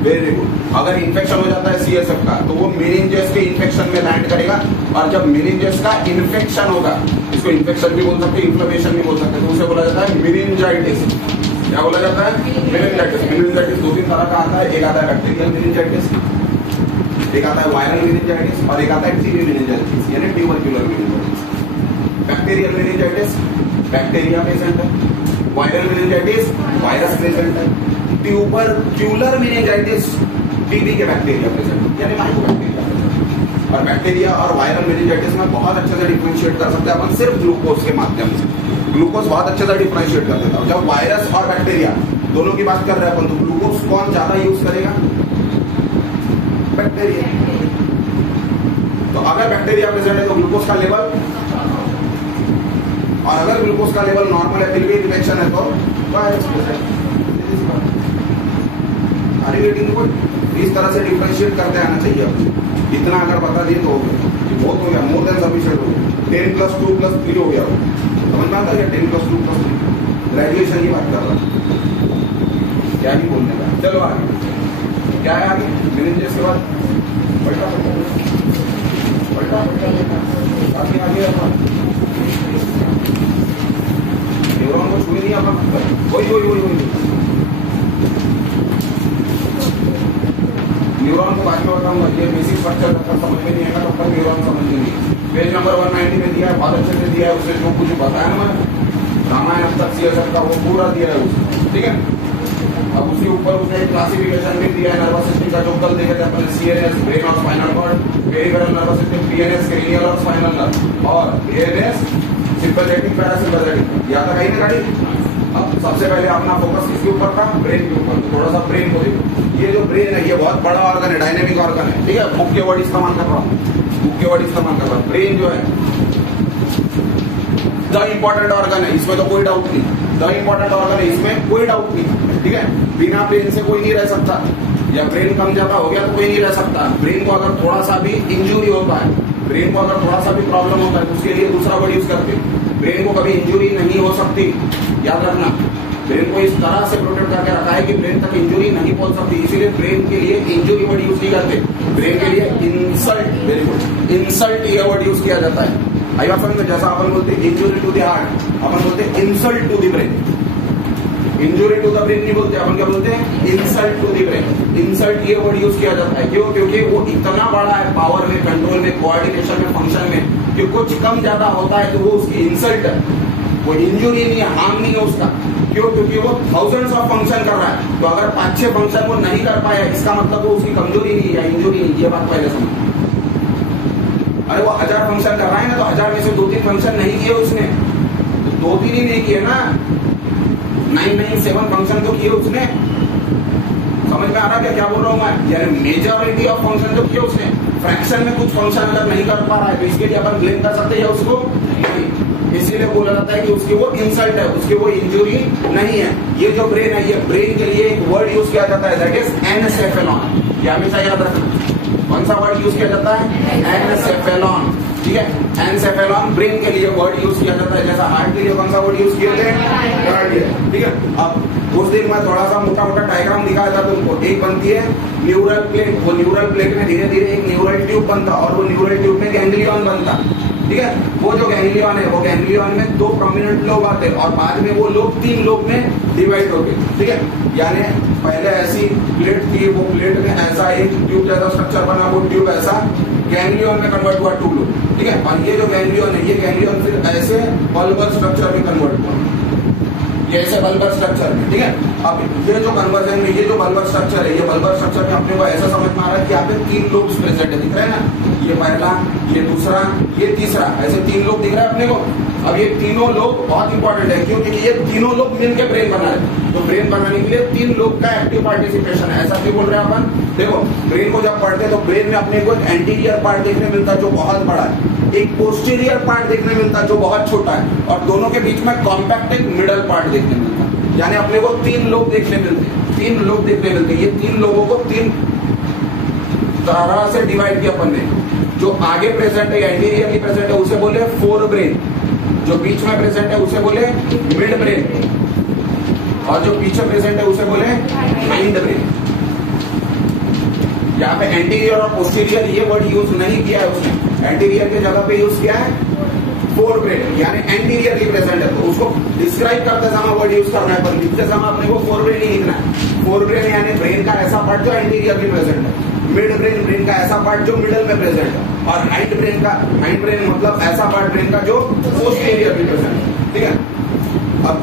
Very good. अगर इन्फेक्शन हो जाता है सीएसएफ का तो वो मेनिंजेस के इन्फेक्शन में लैंड करेगा। और जब मेनिंजेस का इन्फेक्शन होगा, इसको इन्फेक्शन भी बोल सकते हैं, इन्फ्लेमेशन भी बोल सकते हैं, तो उसे बोला जाता है मेनिंजाइटिस। क्या बोला जाता है? मेनिंजाइटिस। मेनिंजाइटिस 2-3 तरह का आता है, एक आता है बैक्टीरियल मेनिंजाइटिस, एक आता है वायरल मेनिंजाइटिस, और एक आता है टीबी मेनिंजाइटिस यानी tubercular meningitis. Bacterial meningitis bacteria present है, वायरल मेनिंजाइटिस वायरस प्रेजेंट है, ट्यूबरक्युलर मेनिंजाइटिस टीबी के बैक्टीरिया प्रेजेंट यानी माइकोबैक्टीरिया। और बैक्टीरिया और वायरल मेनिंजाइटिस में बहुत अच्छे से डिफरेंशिएट कर सकते हैं अपन सिर्फ ग्लूकोज के माध्यम से। ग्लूकोज बहुत अच्छे से डिफरेंशिएट कर देता है। जब वायरस और बैक्टीरिया दोनों की बात कर रहे हैं अपन, तो ग्लूकोज कौन ज्यादा यूज करेगा? बैक्टीरिया। तो अगर बैक्टीरिया प्रेजेंट है तो ग्लूकोज का लेवल, और अगर ग्लूकोज का लेवल नॉर्मल है फिर भी इन्फेक्शन है तो वायरस प्रेजेंट। इस तरह से डिफरेंशिएट करते आना चाहिए आपको। इतना अगर बता दिए तो बहुत हो गया, मोर देन सफिशिएंट हो गया। 10 + 2 + 3 हो गया। समझ में आता है? 10 + 2 + 3 ग्रेजुएशन की बात कर रहा हूँ, क्या ही बोलने का। चलो आगे क्या है? आगे मेनिंजेस के बाद पलटा आगे आगे न्यूरॉन को छुए नहीं अपन। वही न्यूरॉन को बाद में बताऊंगा, ये बेसिक स्ट्रक्चर तब तक समझ में नहीं आएगा, तब तक न्यूरॉन समझ में नहीं। पेज नंबर 190 में दिया है, बहुत अच्छे से दिया है, उसने जो कुछ बताया ना रामायण तक सीएसएफ का वो पूरा दिया है उसने, ठीक है। अब उसके ऊपर उसने एक क्लासिफिकेशन भी दिया है नर्वस सिस्टम का, जो कल देखे थे अपने सीएनएस ब्रेन और spinal cord, peripheral nervous system PNS cranial और स्पाइनल नर्व, और एएनएस सिंपैथेटिक पैरासिम्पैथेटिक, याद है कहीं ना कहीं। अब सबसे पहले अपना फोकस किसके ऊपर था, ब्रेन के ऊपर, तो थोड़ा सा ब्रेन को देखो। ये जो ब्रेन है ये बहुत बड़ा ऑर्गन है, डायनेमिक ऑर्गन है, ठीक है। मुख्य वर्ड इस्तेमाल कर रहा हूँ, मुख्य वर्ड इस्तेमाल कर रहा हूँ। ब्रेन जो है द इम्पोर्टेंट ऑर्गन है, इसमें तो कोई डाउट नहीं, द इम्पोर्टेंट ऑर्गन है, इसमें कोई डाउट नहीं, ठीक है। बिना ब्रेन से कोई नहीं रह सकता, या ब्रेन कम ज्यादा हो गया तो कोई नहीं रह सकता। ब्रेन को अगर थोड़ा सा भी इंजुरी होता है, ब्रेन को अगर थोड़ा सा भी प्रॉब्लम होता है तो उसके लिए दूसरा वर्ड यूज करते हैं। ब्रेन को कभी इंजुरी नहीं हो सकती, याद रखना। ब्रेन को इस तरह से प्रोटेक्ट करके रखा है कि ब्रेन तक इंजुरी नहीं पहुंच सकती, इसीलिए ब्रेन के लिए इंजुरी वर्ड यूज नहीं करते, ब्रेन के लिए इंसल्ट, वेरी गुड, इंसल्ट ये वर्ड यूज किया जाता है। आई बात समझ में, जैसा अपन बोलते इंजुरी टू द हार्ट, अपन बोलते insult to the brain, injury to the brain नहीं बोलते, अपन क्या बोलते हैं, insult to the brain. Insult ये वर्ड यूज किया जाता है, क्यों, क्योंकि वो इतना बड़ा है पावर में, कंट्रोल में, कोऑर्डिनेशन में, फंक्शन में, कि कुछ कम ज्यादा होता है तो वो उसकी इंसल्ट है, वो इंजुरी नहीं है, हार्म नहीं है उसका। क्यों, क्योंकि वो थाउजेंड्स ऑफ फंक्शन कर रहा है, तो अगर 5-6 फंक्शन वो नहीं कर पाया, इसका मतलब वो उसकी कमजोरी नहीं या इंजुरी नहीं, ये बात पहले समझ। अरे वो 1000 फंक्शन कर रहा है ना, तो 1000 में से 2-3 फंक्शन नहीं किए उसने, तो 2-3 ही नहीं किए ना, 997 फंक्शन तो किए उसने। समझ में आ रहा क्या बोल रहा हूँ मैं, यानी मेजॉरिटी ऑफ फंक्शन तो किए उसने। फ्रैक्शन में कुछ फंक्शन अगर नहीं कर पा रहा है तो इसके लिए अपन ब्लेम कर सकते हैं उसको, इसीलिए बोला जाता है कि उसकी वो इंसल्ट है, उसकी वो इंजुरी नहीं है। ये जो ब्रेन है, ये ब्रेन के लिए एक वर्ड यूज किया जाता है, दैट इज एनसेफेलॉन। ये हमेशा याद रखना, कौन सा वर्ड यूज किया जाता है, एनसेफेलॉन, ठीक है। एनसेफेलॉन ब्रेन के लिए वर्ड यूज किया जाता है, जैसा हार्ट के लिए कौन सा वर्ड यूज किए थे, कार्डियक, ठीक है। अब उस दिन मैं थोड़ा सा मोटा मोटा डायग्राम दिखाया था तुमको। एक बनती है न्यूरल प्लेट, वो न्यूरल प्लेट में धीरे धीरे एक न्यूरल ट्यूब बनता, और वो न्यूरल ट्यूब में गैंग्लियन बनता, ठीक है। वो जो गैंग्लियन है, वो गैंग्लियन में 2 प्रोमिनेंट लोब आते, और बाद में वो लोब 3 लोब में डिवाइड हो गए, ठीक है। यानी पहले ऐसी प्लेट थी, वो प्लेट में ऐसा एक ट्यूब जैसा स्ट्रक्चर बना, वो ट्यूब ऐसा गैंग्लियन में कन्वर्ट हुआ 2 लोब, ठीक है। और ये जो गैंग्लियन है, ये गैंग्लियन फिर ऐसे बल्बर स्ट्रक्चर में कन्वर्ट हुआ, ये ऐसे बल्बर स्ट्रक्चर में, ठीक है। अब ये जो कन्वर्जन में, ये जो बल्बर स्ट्रक्चर है, ये बल्बर स्ट्रक्चर में अपने को ऐसा समझ में आ रहा है कि यहाँ पे 3 लोब्स प्रेजेंट है, दिख रहे हैं ना, ये पहला, ये दूसरा, ये तीसरा, ऐसे 3 लोब दिख रहा है अपने को। अब ये तीनों लोब बहुत इंपॉर्टेंट है, क्योंकि ये तीनों लोब मिलकर ब्रेन बना है, तो ब्रेन बनाने के लिए 3 लोब का एक्टिव पार्टिसिपेशन है, ऐसा क्यों बोल रहे हैं अपन। देखो, ब्रेन को जब पढ़ते हैं तो ब्रेन में अपने को एक एंटीरियर पार्ट देखने मिलता है जो बहुत बड़ा है, एक पोस्टीरियर पार्ट देखने मिलता है जो बहुत छोटा है, और दोनों के बीच में कॉम्पैक्ट एक मिडल पार्ट देखने मिलता है। यानी अपने को 3 लोब देखने मिलते हैं, 3 लोब देखने मिलते हैं। ये 3 लोगों को 3 तरह से डिवाइड किया अपन ने। जो आगे प्रेजेंट है, एंटीरियरली प्रेजेंट है, उसे बोले फोर ब्रेन, जो बीच में प्रेजेंट है उसे बोले मिड ब्रेन, और जो पीछे प्रेजेंट है उसे बोले हाइंड ब्रेन। यहाँ पे एंटीरियर और पोस्टीरियर ये वर्ड यूज नहीं किया है उसने, एंटीरियर की जगह पे यूज किया है फोर ब्रेन, यानी एंटीरियरली प्रेजेंट है, तो उसको डिस्क्राइब करते समय वर्ड यूज करना है, पर लिखते समय अपने को फोर ब्रेन ही लिखना है। फोर ब्रेन यानी ब्रेन का ऐसा पार्ट जो एंटीरियरली प्रेजेंट है, मिड ब्रेन ब्रेन का ऐसा पार्ट जो मिडल में प्रेजेंट है, और हाइंड ब्रेन मतलब ऐसा पार्ट ब्रेन का जो पोस्टीरियरली प्रेजेंट है, ठीक है। अब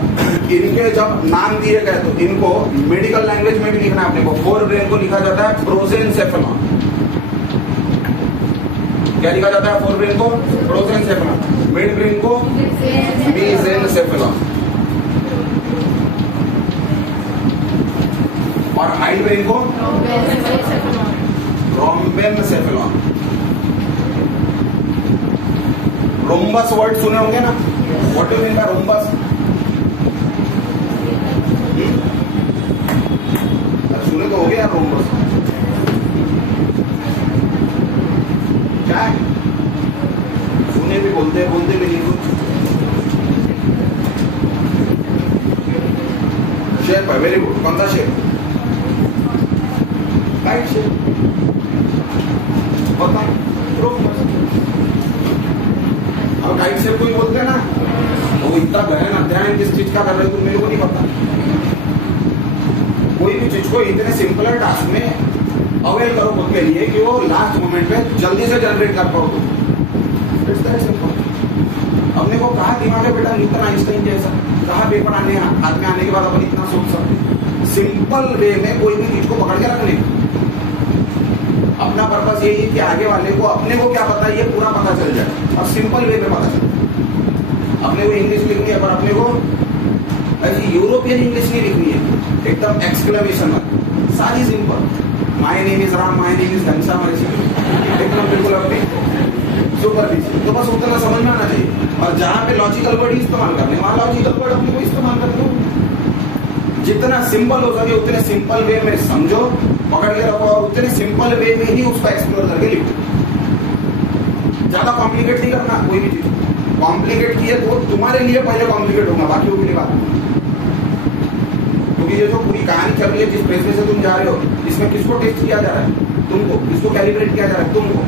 इनके जब नाम दिए गए तो इनको मेडिकल लैंग्वेज में भी लिखना है अपने को। फोर ब्रेन को लिखा जाता है प्रोजेनसेफेलॉन। क्या लिखा जाता है फोर ब्रेन को? प्रोजेनसेफेलॉन। मिड ब्रेन को मेसेनसेफेलॉन, और हाइंड ब्रेन को रोम्बेनसेफेलॉन। रोम्बस वर्ड सुने होंगे ना, what do you mean by rhombus? सुने तो हो गया रोम्बस क्या है? सुने भी बोलते भी नहीं कुछ। शेप है, वेरी गुड। कौन सा शेप? Right shape. बताओ रोम्बस। अब राइट शेप कोई बोलते हैं ना, तो वो इतना गहन अध्ययन किस चीज का कर रहे हो तुम, मेरे को नहीं पता। कोई भी चीज को इतने सिंपल टास्क में अवेल करो के लिए कि वो लास्ट मोमेंट पे जल्दी से जनरेट कर पाओ। It's that simple. हमने को कहा दिमाग है बेटा न्यूटन आइंस्टाइन जैसा, कहा पेपर हाथ में आने के बाद अपन इतना सोच सकते। सिंपल वे में कोई भी चीज को पकड़ के रखने, अपना पर्पस यही है कि आगे वाले को अपने को क्या पता है ये पूरा पता चल जाए और सिंपल वे में पता चल जाए। अपने को इंग्लिश लिखनी है पर अपने को ऐसी यूरोपियन इंग्लिश नहीं लिखनी है, एकदम एक्सक्लेमेशन वाली, सारी simple. My name is Ram, my name is Ghanshyam, एकदम बिल्कुल अपनी सुपर बीच। तो बस उतना समझ में आना चाहिए। और जहां पे लॉजिकल वर्ड इस्तेमाल करने वहां लॉजिकल वर्ड अपने को इस्तेमाल करते। जितना सिंपल हो सके उतने सिंपल वे में समझो, पकड़ के रखो और उतने सिंपल वे में ही उसको एक्सप्लोर करके लिखो। ज्यादा कॉम्प्लिकेट नहीं करना कोई भी चीज। कॉम्प्लिकेट किए तो तुम्हारे लिए पहले कॉम्प्लिकेट होगा, बाकी के लिए बात। क्योंकि ये जो पूरी कहानी चल रही है, जिस पेशे से तुम जा रहे हो, इसमें किसको टेस्ट किया जा रहा है? तुमको। किसको कैलिब्रेट किया जा रहा है? तुमको।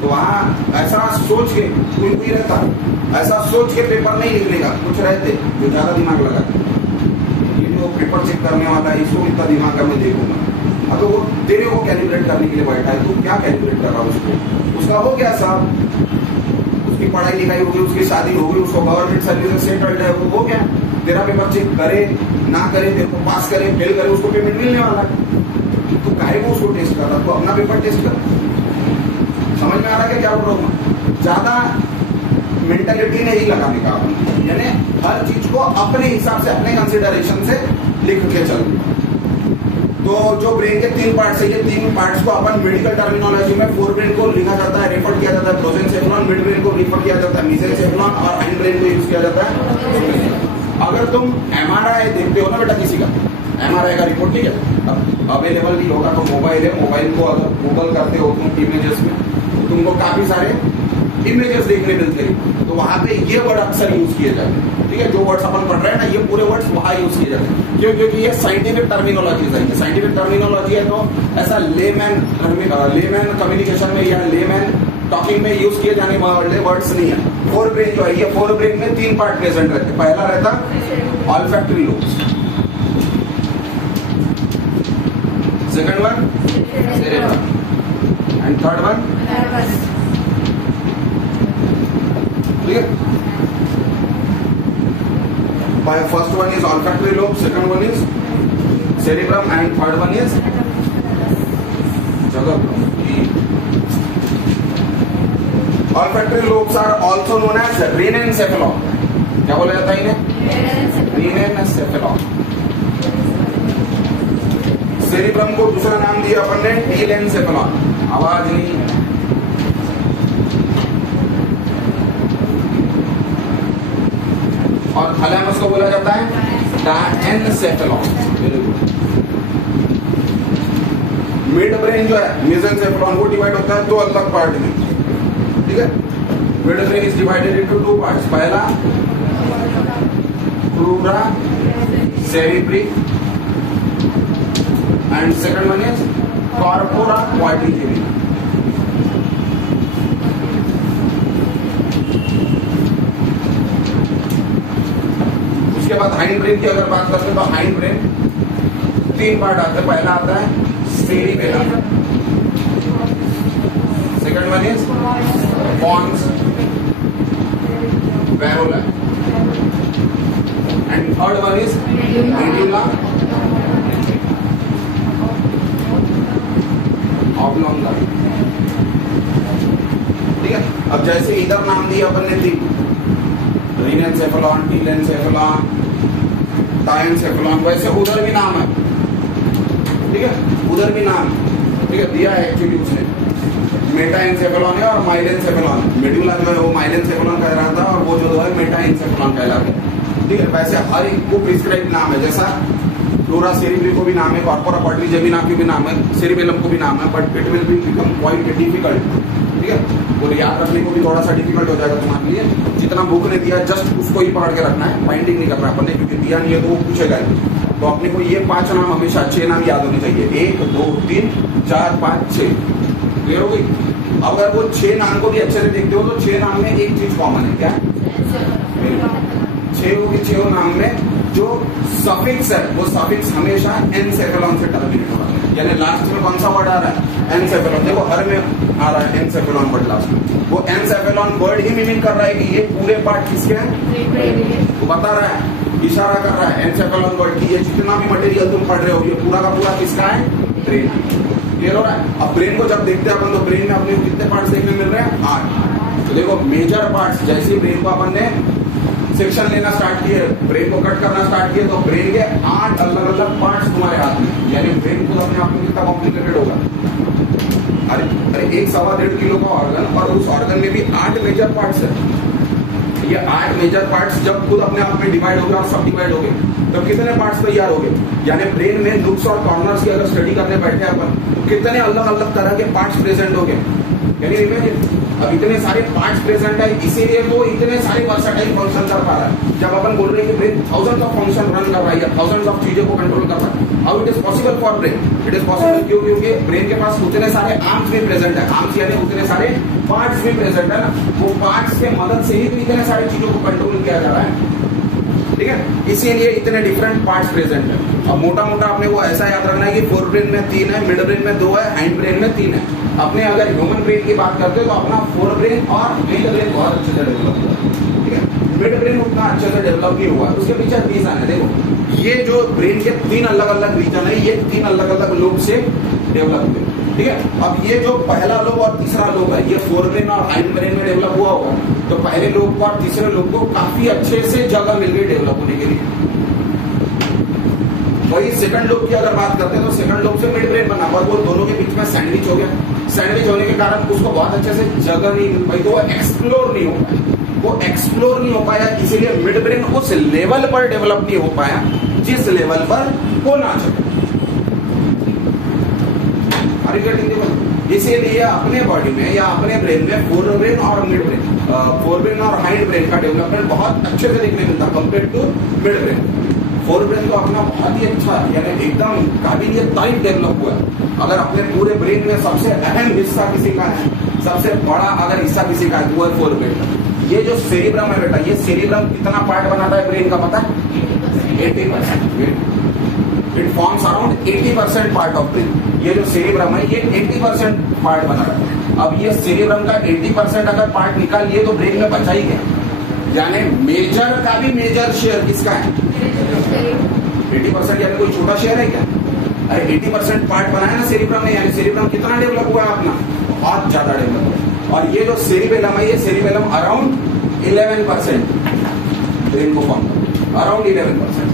तो वहां ऐसा सोच के कोई रहता, ऐसा सोच के पेपर नहीं लिखने का। कुछ रहते जो ज्यादा दिमाग लगाते, ये जो पेपर चेक करने वाला है इसको इतना दिमाग का मैं देखूंगा। अब तो वो तेरे को कैलिब्रेट करने के लिए बैठा है, तू क्या कैलिब्रेट कर रहा है उसको? उसका हो गया साहब, उसकी पढ़ाई लिखाई होगी, उसकी शादी होगी, उसको गवर्नमेंट सर्विस सेटल्ड है, वो हो गया। तेरा पेपर चेक करे ना करे, तेरे को पास करे फेल करे, उसको पेमेंट मिलने वाला है। तू काहे को उसको टेस्ट कर रहा? तो अपना पेपर टेस्ट कर। समझ में आ रहा है क्या बोल रहा हूँ? ज्यादा मेंटेलिटी नहीं लगाने का, यानी हर चीज को अपने हिसाब से, अपने कंसिडरेशन से लिख के चल। तो जो ब्रेन के 3 पार्ट्स है, ये 3 पार्ट्स को अपन मेडिकल टर्मिनोलॉजी में फोर ब्रेन को लिखा जाता है, रेफर किया जाता है प्रोजेंसेफलॉन, मिड ब्रेन को रेफर किया जाता है मेसेंसेफलॉन और हाइंड ब्रेन को यूज किया जाता है। अगर तुम MRI देखते हो ना बेटा किसी का, MRI का रिपोर्ट, ठीक है, अब अवेलेबल नहीं होगा तो मोबाइल है, मोबाइल को अगर गूगल करते हो तुम इमेजेस में, तो तुमको काफी सारे इमेजेस देखने मिलते हैं। तो वहां पे ये वर्ड अक्सर यूज किए जाते हैं, ठीक है। जो वर्ड्स अपन पढ़ रहे हैं ना, ये पूरे वर्ड्स वहां यूज किए जाते हैं। क्यों? क्योंकि ये साइंटिफिक टर्मिनोलॉजी है। साइंटिफिक टर्मिनोलॉजी है तो ऐसा लेमैन कम्युनिकेशन में या लेमैन टॉकिंग में यूज किए जाने वाले वर्ड्स नहीं है। फोर ब्रेन जो है, ये फोर ब्रेन में 3 पार्ट प्रेजेंट रहते हैं। पहला रहता olfactory lobes, second one cerebrum and third one, ठीक है। First one is olfactory lobe, second one is cerebrum and third one is जगह। Olfactory lobes are also known as renencephalon. क्या बोला जाता है इन्हें? renencephalon. सेरिब्रम को दूसरा नाम दिया अपन ने telencephalon. आवाज नहीं है। और थैलेमस को बोला जाता है डायनसेफेलॉन। मिड ब्रेन जो है मेसेंसेफेलॉन, वो डिवाइड होता है 2 अलग पार्ट में, ठीक है। Mid brain is divided into 2 parts. पहला crura cerebri and second one is corpora quadrigemina. उसके बाद हाइंड ब्रेन की अगर बात करते हैं तो हाइंड ब्रेन 3 पार्ट आते हैं। पहला आता है cerebellum, second one is pons varolii and third one is medulla oblongata, ठीक है। अब जैसे इधर नाम दिया अपन ने 3, रीनेंसेफेलॉन, टीलेंसेफेलॉन, डायनसेफेलॉन, वैसे उधर भी नाम है, ठीक है। उधर भी नाम, ठीक है, दिया है एक्चुअली उसने। मेटाएंसेफेलॉन है और माइलेंसेफेलॉन। मेडुला जो है वो माइलेंसेफेलॉन कह रहा था और वो जो है मेटाएंसेफेलॉन कहलाता है, ठीक है। वैसे हर एक को प्रिस्क्राइब नाम है, जैसा प्लूरा सेरिब्री को भी नाम है, कॉर्पोरा क्वाड्रिजेमिना को भी नाम है, सेरिबेलम को भी नाम है, but it will be become quite difficult, ठीक है। वो याद रखने को भी थोड़ा सा डिफिकल्ट हो जाएगा तुम्हारे लिए। जितना बुक ने दिया जस्ट उसको ही पकड़ के रखना है, बाइंडिंग नहीं करना अपन ने, क्योंकि दिया नहीं है तो वो पूछेगा। तो अपने को ये 5 नाम हमेशा 6 नाम याद होने चाहिए, 1 2 3 4 5 6, क्लियर हो गई। अगर वो 6 नाम को भी अच्छे से देखते हो तो 6 नाम में एक चीज कॉमन है, क्या? 6 नाम में जो सफिक्स है वो सफिक्स हमेशा एनसेफेलॉन से टर्मिनेट हो रहा है, यानी लास्ट में कौन सा वर्ड आ रहा है? एनसेफेलॉन, देखो हर में आ रहा है एनसेफेलॉन वर्ड लास्ट में, वो एनसेफेलॉन वर्ड ही मिमिक कर रहा है कि ये पूरे पार्ट किसके हैं, वो बता रहा है, इशारा कर रहा है एनसेफेलॉन वर्ड की ये जितना भी मटेरियल तुम पढ़ रहे हो ये पूरा का पूरा किसका है, ब्रेन। क्लियर हो रहा है। अब ब्रेन को जब देखते हैं अपन तो ब्रेन में अपने कितने पार्ट्स देखने मिल रहे हैं, 8। तो देखो मेजर पार्ट्स, जैसे ब्रेन को अपन ने सेक्शन लेना स्टार्ट किए, ब्रेन को कट करना स्टार्ट किए, तो ब्रेन के 8 अलग अलग पार्ट्स तुम्हारे हाथ में, यानी ब्रेन खुद अपने आप में कितना कॉम्प्लिकेटेड होगा। अरे 1-1.25 किलो का ऑर्गन और उस ऑर्गन में भी 8 मेजर पार्ट्स है। ये 8 मेजर पार्ट्स जब खुद अपने आप में डिवाइड हो गए और सब डिवाइड हो गए तो कितने पार्ट्स तैयार हो गए, यानी ब्रेन में नुक्स और कॉर्नर्स की अगर स्टडी करने बैठे अपन तो कितने अलग अलग तरह के पार्ट्स प्रेजेंट हो गए। यानी इमेजिन अब इतने सारे पार्ट्स प्रेजेंट है, इसीलिए वो इतने सारे वर्सेटाइल फंक्शन कर पा रहा है। जब अपन बोल रहे हैं कि brain thousands of function run कर रहा है या थाउजेंड्स ऑफ चीजों को कंट्रोल कर रहा है, how it is possible for brain, it is possible क्योंकि ब्रेन के पास उतने सारे आर्म्स भी प्रेजेंट है, आर्म्स यानी उतने सारे पार्ट्स भी प्रेजेंट है ना, वो पार्ट्स के मदद से ही तो इतने सारी चीजों को कंट्रोल किया जा रहा है। ठीक है, इसीलिए इतने डिफरेंट पार्ट्स प्रेजेंट है। अब मोटा मोटा आपने वो ऐसा याद रखना है कि फोर ब्रेन में 3 है, मिड ब्रेन में 2 है, हैंड ब्रेन में 3 है। अपने अगर ह्यूमन ब्रेन की बात करते हो तो अपना फोर ब्रेन और मिड ब्रेन बहुत अच्छे से डेवलप हुआ। ठीक है, मिड ब्रेन उतना अच्छे से डेवलप नहीं हुआ, उसके पीछे रीजन है। देखो ये जो ब्रेन के 3 अलग अलग रीजन है, ये 3 अलग अलग लोब से डेवलप हुए। ठीक है, अब ये जो पहला लोब और तीसरा लोब है ये फोर ब्रेन और हाइंड ब्रेन में डेवलप हुआ होगा, तो पहले लोब को और तीसरे लोब को काफी अच्छे से जगह मिल गई डेवलप होने के लिए। वही सेकंड लोब की अगर बात करते हैं तो सेकंड लोब से मिड ब्रेन बना, और वो दोनों के बीच में सैंडविच हो गया। सैंडविच होने के कारण उसको बहुत अच्छे से जगह नहीं मिल पाई, तो वो एक्सप्लोर नहीं हो पाया, वो एक्सप्लोर नहीं हो पाया, इसीलिए मिड ब्रेन उस लेवल पर डेवलप नहीं हो पाया जिस लेवल पर होना चाहिए। इसीलिए अपने बॉडी में या अपने ब्रेन में फोर ब्रेन और मिड ब्रेन, फोर ब्रेन और हाइंड ब्रेन का डेवलपमेंट बहुत अच्छे से देखने मिलता compare to midbrain. Forebrain तो अपना बहुत ही अच्छा यानी एकदम काबिलियत टाइप डेवलप हुआ है। अगर अपने पूरे ब्रेन में सबसे अहम हिस्सा किसी का है, सबसे बड़ा अगर हिस्सा किसी का है वो है फोर ब्रेन। ये जो सेरिब्रम है बेटा, ये सेरिब्रम कितना पार्ट बनाता है ब्रेन का पता है? 80%। It forms around 80% part of brain. ये जो सेरिब्रम है ये 80% पार्ट बना रहा है। अब ये सेरिब्रम का 80% अगर पार्ट निकाल लिए तो ब्रेन में बचा ही क्या, यानी मेजर का भी मेजर शेयर किसका है? 80%, यानी कोई छोटा शेयर है क्या? अरे 80% पार्ट बनाया ना सेरिब्रम ने, यानी सेरिब्रम कितना डेवलप हुआ है अपना, बहुत ज्यादा डेवलप हुआ। और ये जो सेरिबेलम है, ये सेरिबेलम अराउंड 11% ब्रेन को फॉर्म करता है, अराउंड 11%।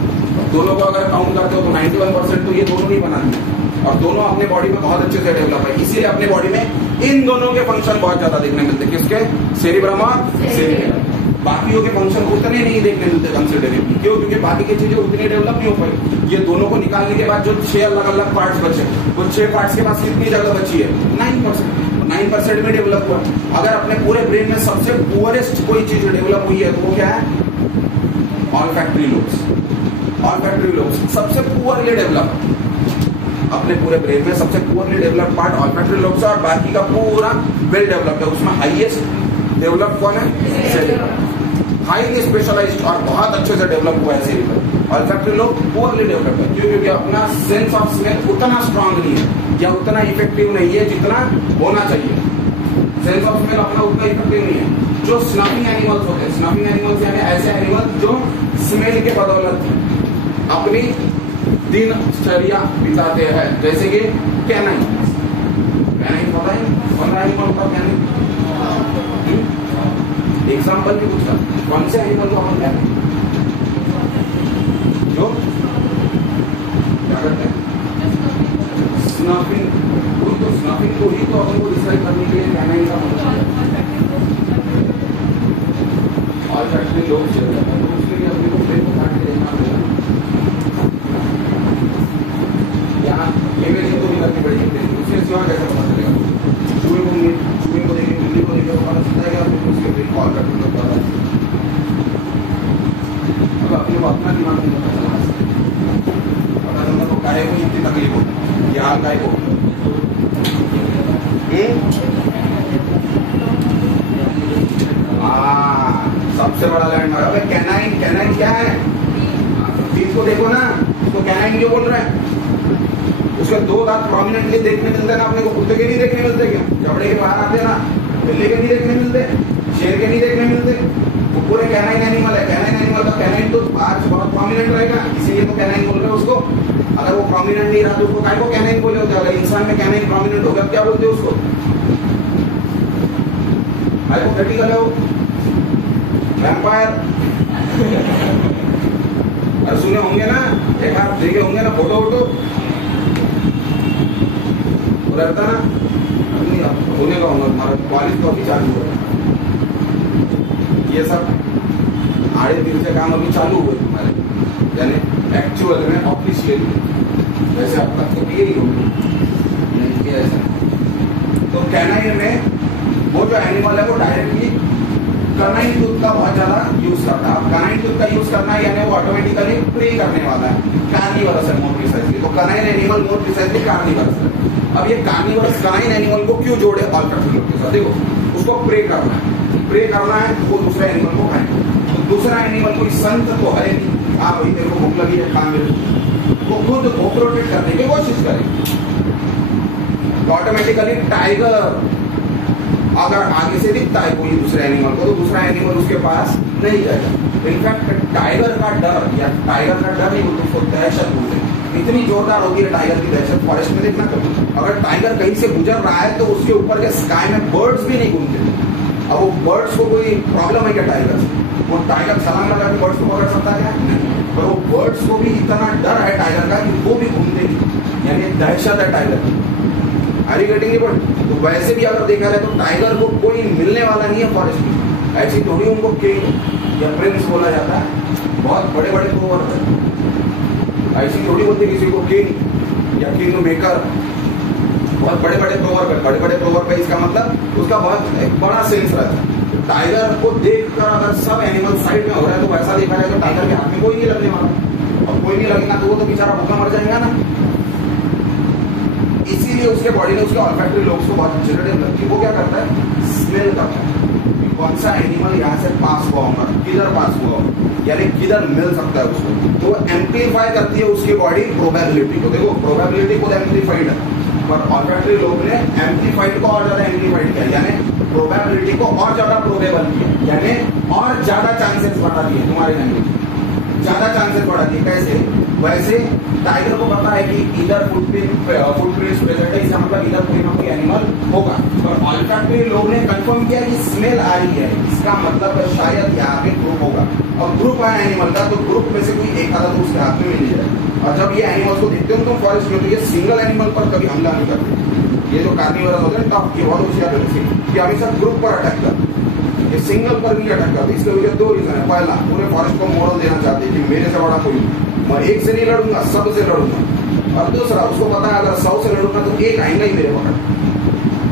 दोनों को अगर काउंट करते हो तो 91% तो ये दोनों नहीं बनाते हैं, और दोनों अपने बॉडी में बहुत अच्छे से डेवलप है। इसीलिए अपने बॉडी में इन दोनों के फंक्शन बहुत ज्यादा देखने मिलते हैं, किसके? सेरिब्रम और सेरिबेलम। बाकियों के फंक्शन उतने नहीं देखने मिलते कंसिडरेबली, क्यों? क्योंकि बाकी की चीजें उतनी डेवलप नहीं हो पाई। ये दोनों को निकालने के बाद जो 6 अलग अलग पार्ट्स बचे, वो 6 पार्ट्स के पास कितनी जगह बची है? 9%। 9% में डेवलप हुआ। अगर अपने पूरे ब्रेन में सबसे पुअरेस्ट कोई चीज डेवलप हुई है तो वो क्या है? Olfactory lobes. ऑल्फैक्टरी लोब्स सबसे पुअरली डेवलप, अपने पूरे ब्रेन में सबसे poorly develop part olfactory lobes है, और बाकी का पूरा वेल डेवलप्ड है। उसमें हाईएस्ट डेवलप कौन है? सेरिब्रम। हाईली स्पेशलाइज्ड और बहुत अच्छे से डेवलप हुआ है cerebrum. Olfactory lobe poorly develop है, क्यों? क्योंकि अपना सेंस ऑफ स्मेल उतना स्ट्रांग नहीं है या उतना इफेक्टिव नहीं है जितना होना चाहिए। सेंस ऑफ स्मेल अपना उतना इफेक्टिव नहीं है। जो स्नफिंग एनिमल्स होते हैं, स्नफिंग एनिमल्स यानी ऐसे एनिमल्स जो स्मेल के बदौलत अपनी दिनचर्या बिताते हैं, जैसे कि कैनाइन। कैनाइन पता है कौन सा एनिमल होता है? कैनाइन एग्जाम्पल भी पूछा, कौन से एनिमल को अपन कैनाइन जो क्या करते हैं? स्नफिंग। तो स्नफिंग को ही तो अपन को डिसाइड करने के लिए कैनाइन का ऑल्फैक्टरी लोब शेयर करता है, तो उसके लिए अपने को ब्रेन को काट के देखना पड़ेगा। यहाँ इमेजिंग तो भी करनी पड़ेगी, उसके सिवा कैसे पता चलेगा? चूहे को देखेंगे, बिल्ली को देखेंगे, पता चलता है कि आपको उसके ब्रेन को ऑल्फैक्टरी लोब पता है। अब अपने को अपना दिमाग नहीं पता चला, पता चलता तो गाय को इतनी तकलीफ हो, या गाय को सबसे बड़ा लैंडमार्क है कैनाइन। कैनाइन क्या है? चीज को देखो ना, उसको कैनाइन क्यों बोल रहे हैं? उसके दो दांत प्रोमिनेंटली देखने मिलते हैं ना अपने को, कुत्ते के नहीं देखने मिलते क्या? जबड़े के बाहर आते हैं ना, बिल्ली के नहीं देखने मिलते, शेर के नहीं देखने मिलते। वो पूरे कैनाइन एनिमल है, कैनाइन एनिमल का कैनाइन तो आज बहुत प्रोमिनेंट रहेगा, इसीलिए तो कैनाइन बोल रहे हैं उसको। अगर वो प्रोमिनेंट नहीं रहा तो उसको काय को कैनाइन बोले होते? अगर इंसान में कैनाइन प्रोमिनेंट होगा क्या बोलते उसको? हाइपोथेटिकल है वो, वैम्पायर। और सुने होंगे ना, एक बार देखे होंगे ना फोटो वोटो, रहता ना होने का होगा। हमारा कॉलेज तो अभी चालू हो रहा है, ये सब आड़े दिन से काम अभी चालू हुए तुम्हारे, यानी एक्चुअल में ऑफिशियल, वैसे अब तक तो यही होगी नहीं किया ऐसा। तो कैनाइन में वो जो एनिमल है वो डायरेक्टली कर्नाइन टूथ का बहुत ज्यादा यूज करता है। कर्नाइन टूथ का यूज करना है यानी वो ऑटोमेटिकली प्रे करने वाला है, कार्निवरस है मोर प्रिसाइजली। तो कर्नाइन एनिमल मोर प्रिसाइजली कार्निवरस है। अब ये कार्निवरस कर्नाइन एनिमल को क्यों जोड़े ऑल्फैक्टरी लोब के साथ? देखो, उसको प्रे करना है, प्रे करना है वो दूसरे एनिमल को खाएंगे। तो दूसरा एनिमल कोई संत तो है नहीं, हाँ भाई तेरे को भूख लगी है खा मेरे, वो खुद को प्रोटेक्ट करने की कोशिश करेगी। तो ऑटोमेटिकली टाइगर अगर आगे से दिखता है कोई दूसरे एनिमल को, तो दूसरा एनिमल उसके पास नहीं जाएगा। तो इनफैक्ट टाइगर का डर, या टाइगर का डर नहीं बोलते, उसको दहशत बोलते हैं। इतनी जोरदार होती है टाइगर की दहशत, फॉरेस्ट में देखना कभी। अगर टाइगर कहीं से गुजर रहा है तो उसके ऊपर के स्काई में बर्ड्स भी नहीं घूमते। अब वो बर्ड्स को कोई प्रॉब्लम है क्या टाइगर से? वो टाइगर छलांग लगा के बर्ड्स को पकड़ सकता है क्या? पर वो बर्ड्स को भी इतना डर है टाइगर का कि वो भी घूमते नहीं, यानी दहशत है tiger. Are you getting it? तो वैसे भी अगर देखा जाए तो टाइगर को कोई मिलने वाला नहीं है फॉरेस्ट में। ऐसी थोड़ी उनको किंग या प्रिंस बोला जाता है, बहुत बड़े बड़े प्रोवर्ब है। ऐसी थोड़ी बोलते किसी को किंग या किंग मेकर, बहुत बड़े बड़े प्रोवर्ब है। बड़े बड़े प्रोवर्ब है, इसका मतलब उसका बहुत एक बड़ा सेंस रहता है। टाइगर को देखकर अगर सब एनिमल साइड में हो रहा है तो वैसा देखा जाए तो टाइगर के हाथ में कोई नहीं लगने वाला, और कोई नहीं लगेगा तो वो तो बेचारा भूखा मर जाएगा ना। इसीलिए उसके बॉडी ने उसके ऑल्फैक्टरी लोब्स को बहुत अच्छे से डेवलप किया। वो क्या करता है? स्मेल करता है कौन सा एनिमल यहाँ से पास हुआ होगा, किधर पास हुआ होगा, यानी किधर मिल सकता है उसको। तो वो एम्प्लीफाई करती है उसकी बॉडी प्रोबेबिलिटी को। देखो प्रोबेबिलिटी को एम्प्लीफाइड है, पर ऑल्फैक्टरी लोब ने एम्प्लीफाइड को और ज्यादा एम्प्लीफाइड किया, यानी प्रोबेबिलिटी को और ज्यादा प्रोबेबल किया, यानी और ज्यादा चांसेस बढ़ा दिए। तुम्हारे लैंग्वेज ज्यादा चांसेस बढ़ा दिए। कैसे? वैसे टाइगर को पता है कि इधर फुटप्रिंट्स प्रेजेंट है, इसका मतलब इधर कोई ना कोई एनिमल होगा। और ऑल्फैक्टरी लोब ने कंफर्म किया कि स्मेल आ रही है, इसका मतलब शायद यहाँ पे ग्रुप होगा। और ग्रुप है एनिमल का, तो ग्रुप में से कोई एक आधा तो उसके हाथ में मिल जाए। और जब ये एनिमल्स को देखते हो तुम फॉरेस्ट में, तो ये सिंगल एनिमल पर कभी हमला नहीं करते। ये जो कार्निवरस होते हैं टॉप, ये बहुत होशियार है कि हमेशा ग्रुप पर अटैक करते, ये सिंगल पर नहीं अटैक करते। इसके वजह दो रीजन है। पहला, पूरे फॉरेस्ट को मोरल देना चाहते हैं कि मेरे से बड़ा कोई, मैं एक से नहीं लड़ूंगा, सब से लड़ूंगा। और दूसरा, उसको पता है अगर 100 से लड़ूंगा तो एक आएगा ही मेरे पकड़,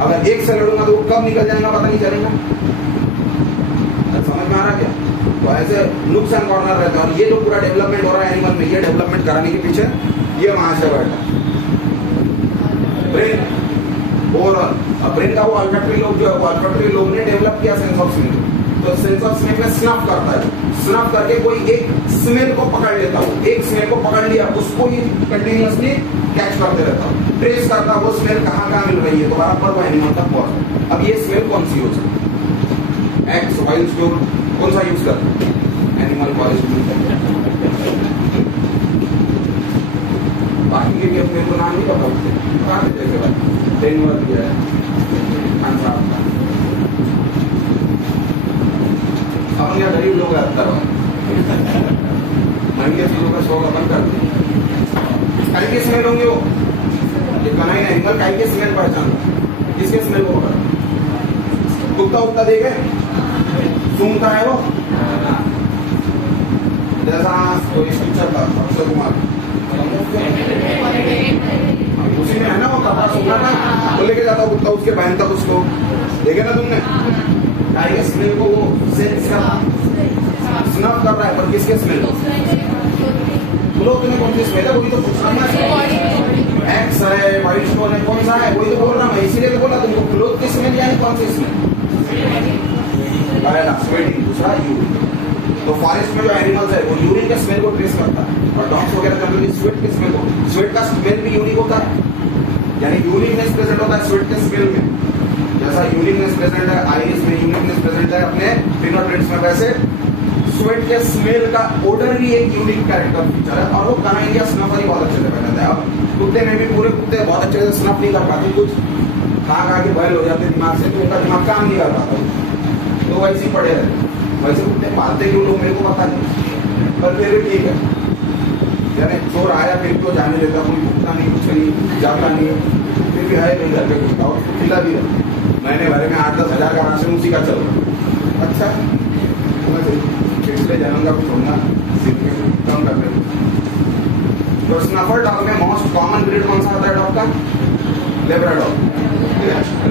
अगर एक से लड़ूंगा तो वो कब निकल जाएगा पता नहीं चलेगा। समझ में आ रहा क्या? तो ऐसे नुकसान कॉर्नर रहता है। और ये जो पूरा डेवलपमेंट हो रहा है एनिमल में, ये डेवलपमेंट कराने के पीछे ये वहां से बैठा ब्रेन ओवरऑल। अब ब्रेन का वो ऑल्फैक्टरी लोब जो है, वो ऑल्फैक्टरी लोब ने डेवलप किया सेंस ऑफ स्मेल। तो सेंस ऑफ स्मेल में स्नफ करता है, स्नफ करके कोई एक स्मेल को पकड़ लेता हूँ, एक स्मेल को पकड़ लिया, उसको ही कंटिन्यूअसली कैच करते रहता हूँ, ट्रेस करता हूँ वो स्मेल कहाँ कहाँ मिल रही है, तो बराबर वो एनिमल तक पहुंच। अब ये स्मेल कौन सी यूज है? एक्स वाइल्ड स्टोर कौन सा यूज करते हैं? एनिमल फॉरेस्ट यूज करते हैं। बाकी के भी अपने को नाम नहीं पता होते, कहाँ जैसे भाई डेनवर भी है, खान साहब का। अपन क्या गरीब लोग अंदर महंगे चीजों का शौक अपन करते हैं। काई के स्मेल होंगे वो, ये कनाइन एनिमल काई के स्मेल पहचानता, किसके स्मेल को पकड़? कुत्ता उत्ता देखे सूंघता है वो, जैसा कोई पिक्चर था अक्षय कुमार, उसी में है ना वो कपड़ा सूंघा था, तो लेके जाता कुत्ता उसके बहन तक उसको, देखे ना तुमने? काई के स्मेल को वो सेंस स्नफ कर रहा है, पर किसके स्मेल को? बोलो तुम्हें कौन सी स्मेल है? वही तो पूछ रहा है। एक्स है, व्हाइट स्टोन है, कौन सा है? वही तो बोल रहा मैं, इसीलिए तो बोला तुमको क्लोथ की स्मेल यानी कौन सी स्मेल? पहला स्वेटिंग, दूसरा यूरिन। तो फॉरेस्ट में जो एनिमल्स है वो यूरिन के स्मेल को ट्रेस करता है, और डॉग्स वगैरह जनरली स्वेट के स्मेल को, स्वेट का स्मेल भी यूनिक होता है, यानी यूनिकनेस प्रेजेंट होता है स्वेट के स्मेल में। जैसा यूनिकनेस प्रेजेंट है आइरिस में, यूनिकनेस प्रेजेंट है अपने फिंगरप्रिंट्स में, वैसे स्वेट के स्मेल का ओडर भी एक यूनिक कैरेक्टर फीचर है, और वो कनाइन या स्नफर ही बहुत अच्छे से पहचानता है। अब कुत्ते में भी पूरे कुत्ते बहुत अच्छे से स्नफ नहीं कर पाते, कुछ खा के बैल हो जाते दिमाग से, तो उनका दिमाग काम नहीं कर पाता, तो वैसे ही पड़े रहते। वैसे कुत्ते पालते क्यों लोग मेरे को पता नहीं, पर फिर भी ठीक है, यानी चोर आया फिर तो जाने देता, कोई भूखता नहीं, कुछ नहीं, जाता नहीं, फिर भी है मेरे घर पे कुत्ता और खिला भी है। महीने भर में 8-10 हजार का राशन उसी का चल रहा। अच्छा पिछले जन्म का छोड़ना कम कर दे। तो स्नफर डॉग में मोस्ट कॉमन ब्रीड कौन सा होता है डॉग का? लेब्राडोर।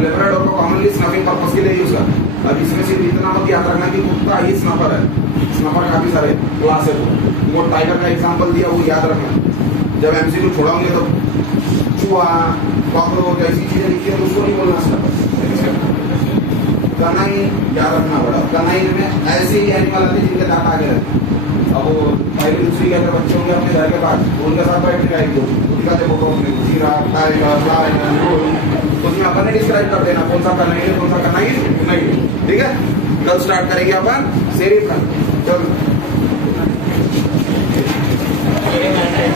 लेब्राडोर को कॉमनली स्नफिंग पर्पस के लिए यूज करते हैं। अब इसमें सिर्फ इतना मत याद रखना कि कुत्ता ही स्नफर है, स्नफर काफी सारे क्लास है। वो टाइगर का एग्जांपल दिया वो याद रखना, जब एमसीक्यू छोड़ाओगे तो चूहा, कॉकरोच ऐसी चीजें लिखी है तो उसको नहीं बोलना स्नफर। कनाइन याद रखना पड़ा, कनाइन में ऐसे ही एनिमल आते जिनके दांत आगे रहते। अब वो पहली दूसरी के अंदर बच्चे होंगे अपने घर के पास, उनके साथ बैठेगा एक दो, उनका देखो जीरा, टाइगर, लायन, उसमें अपन ने डिस्क्राइब कर देना कौन सा कनाइन है, कौन सा कनाइन नहीं। ठीक है, कल स्टार्ट करेंगे अपन सेरिफ का। चलो।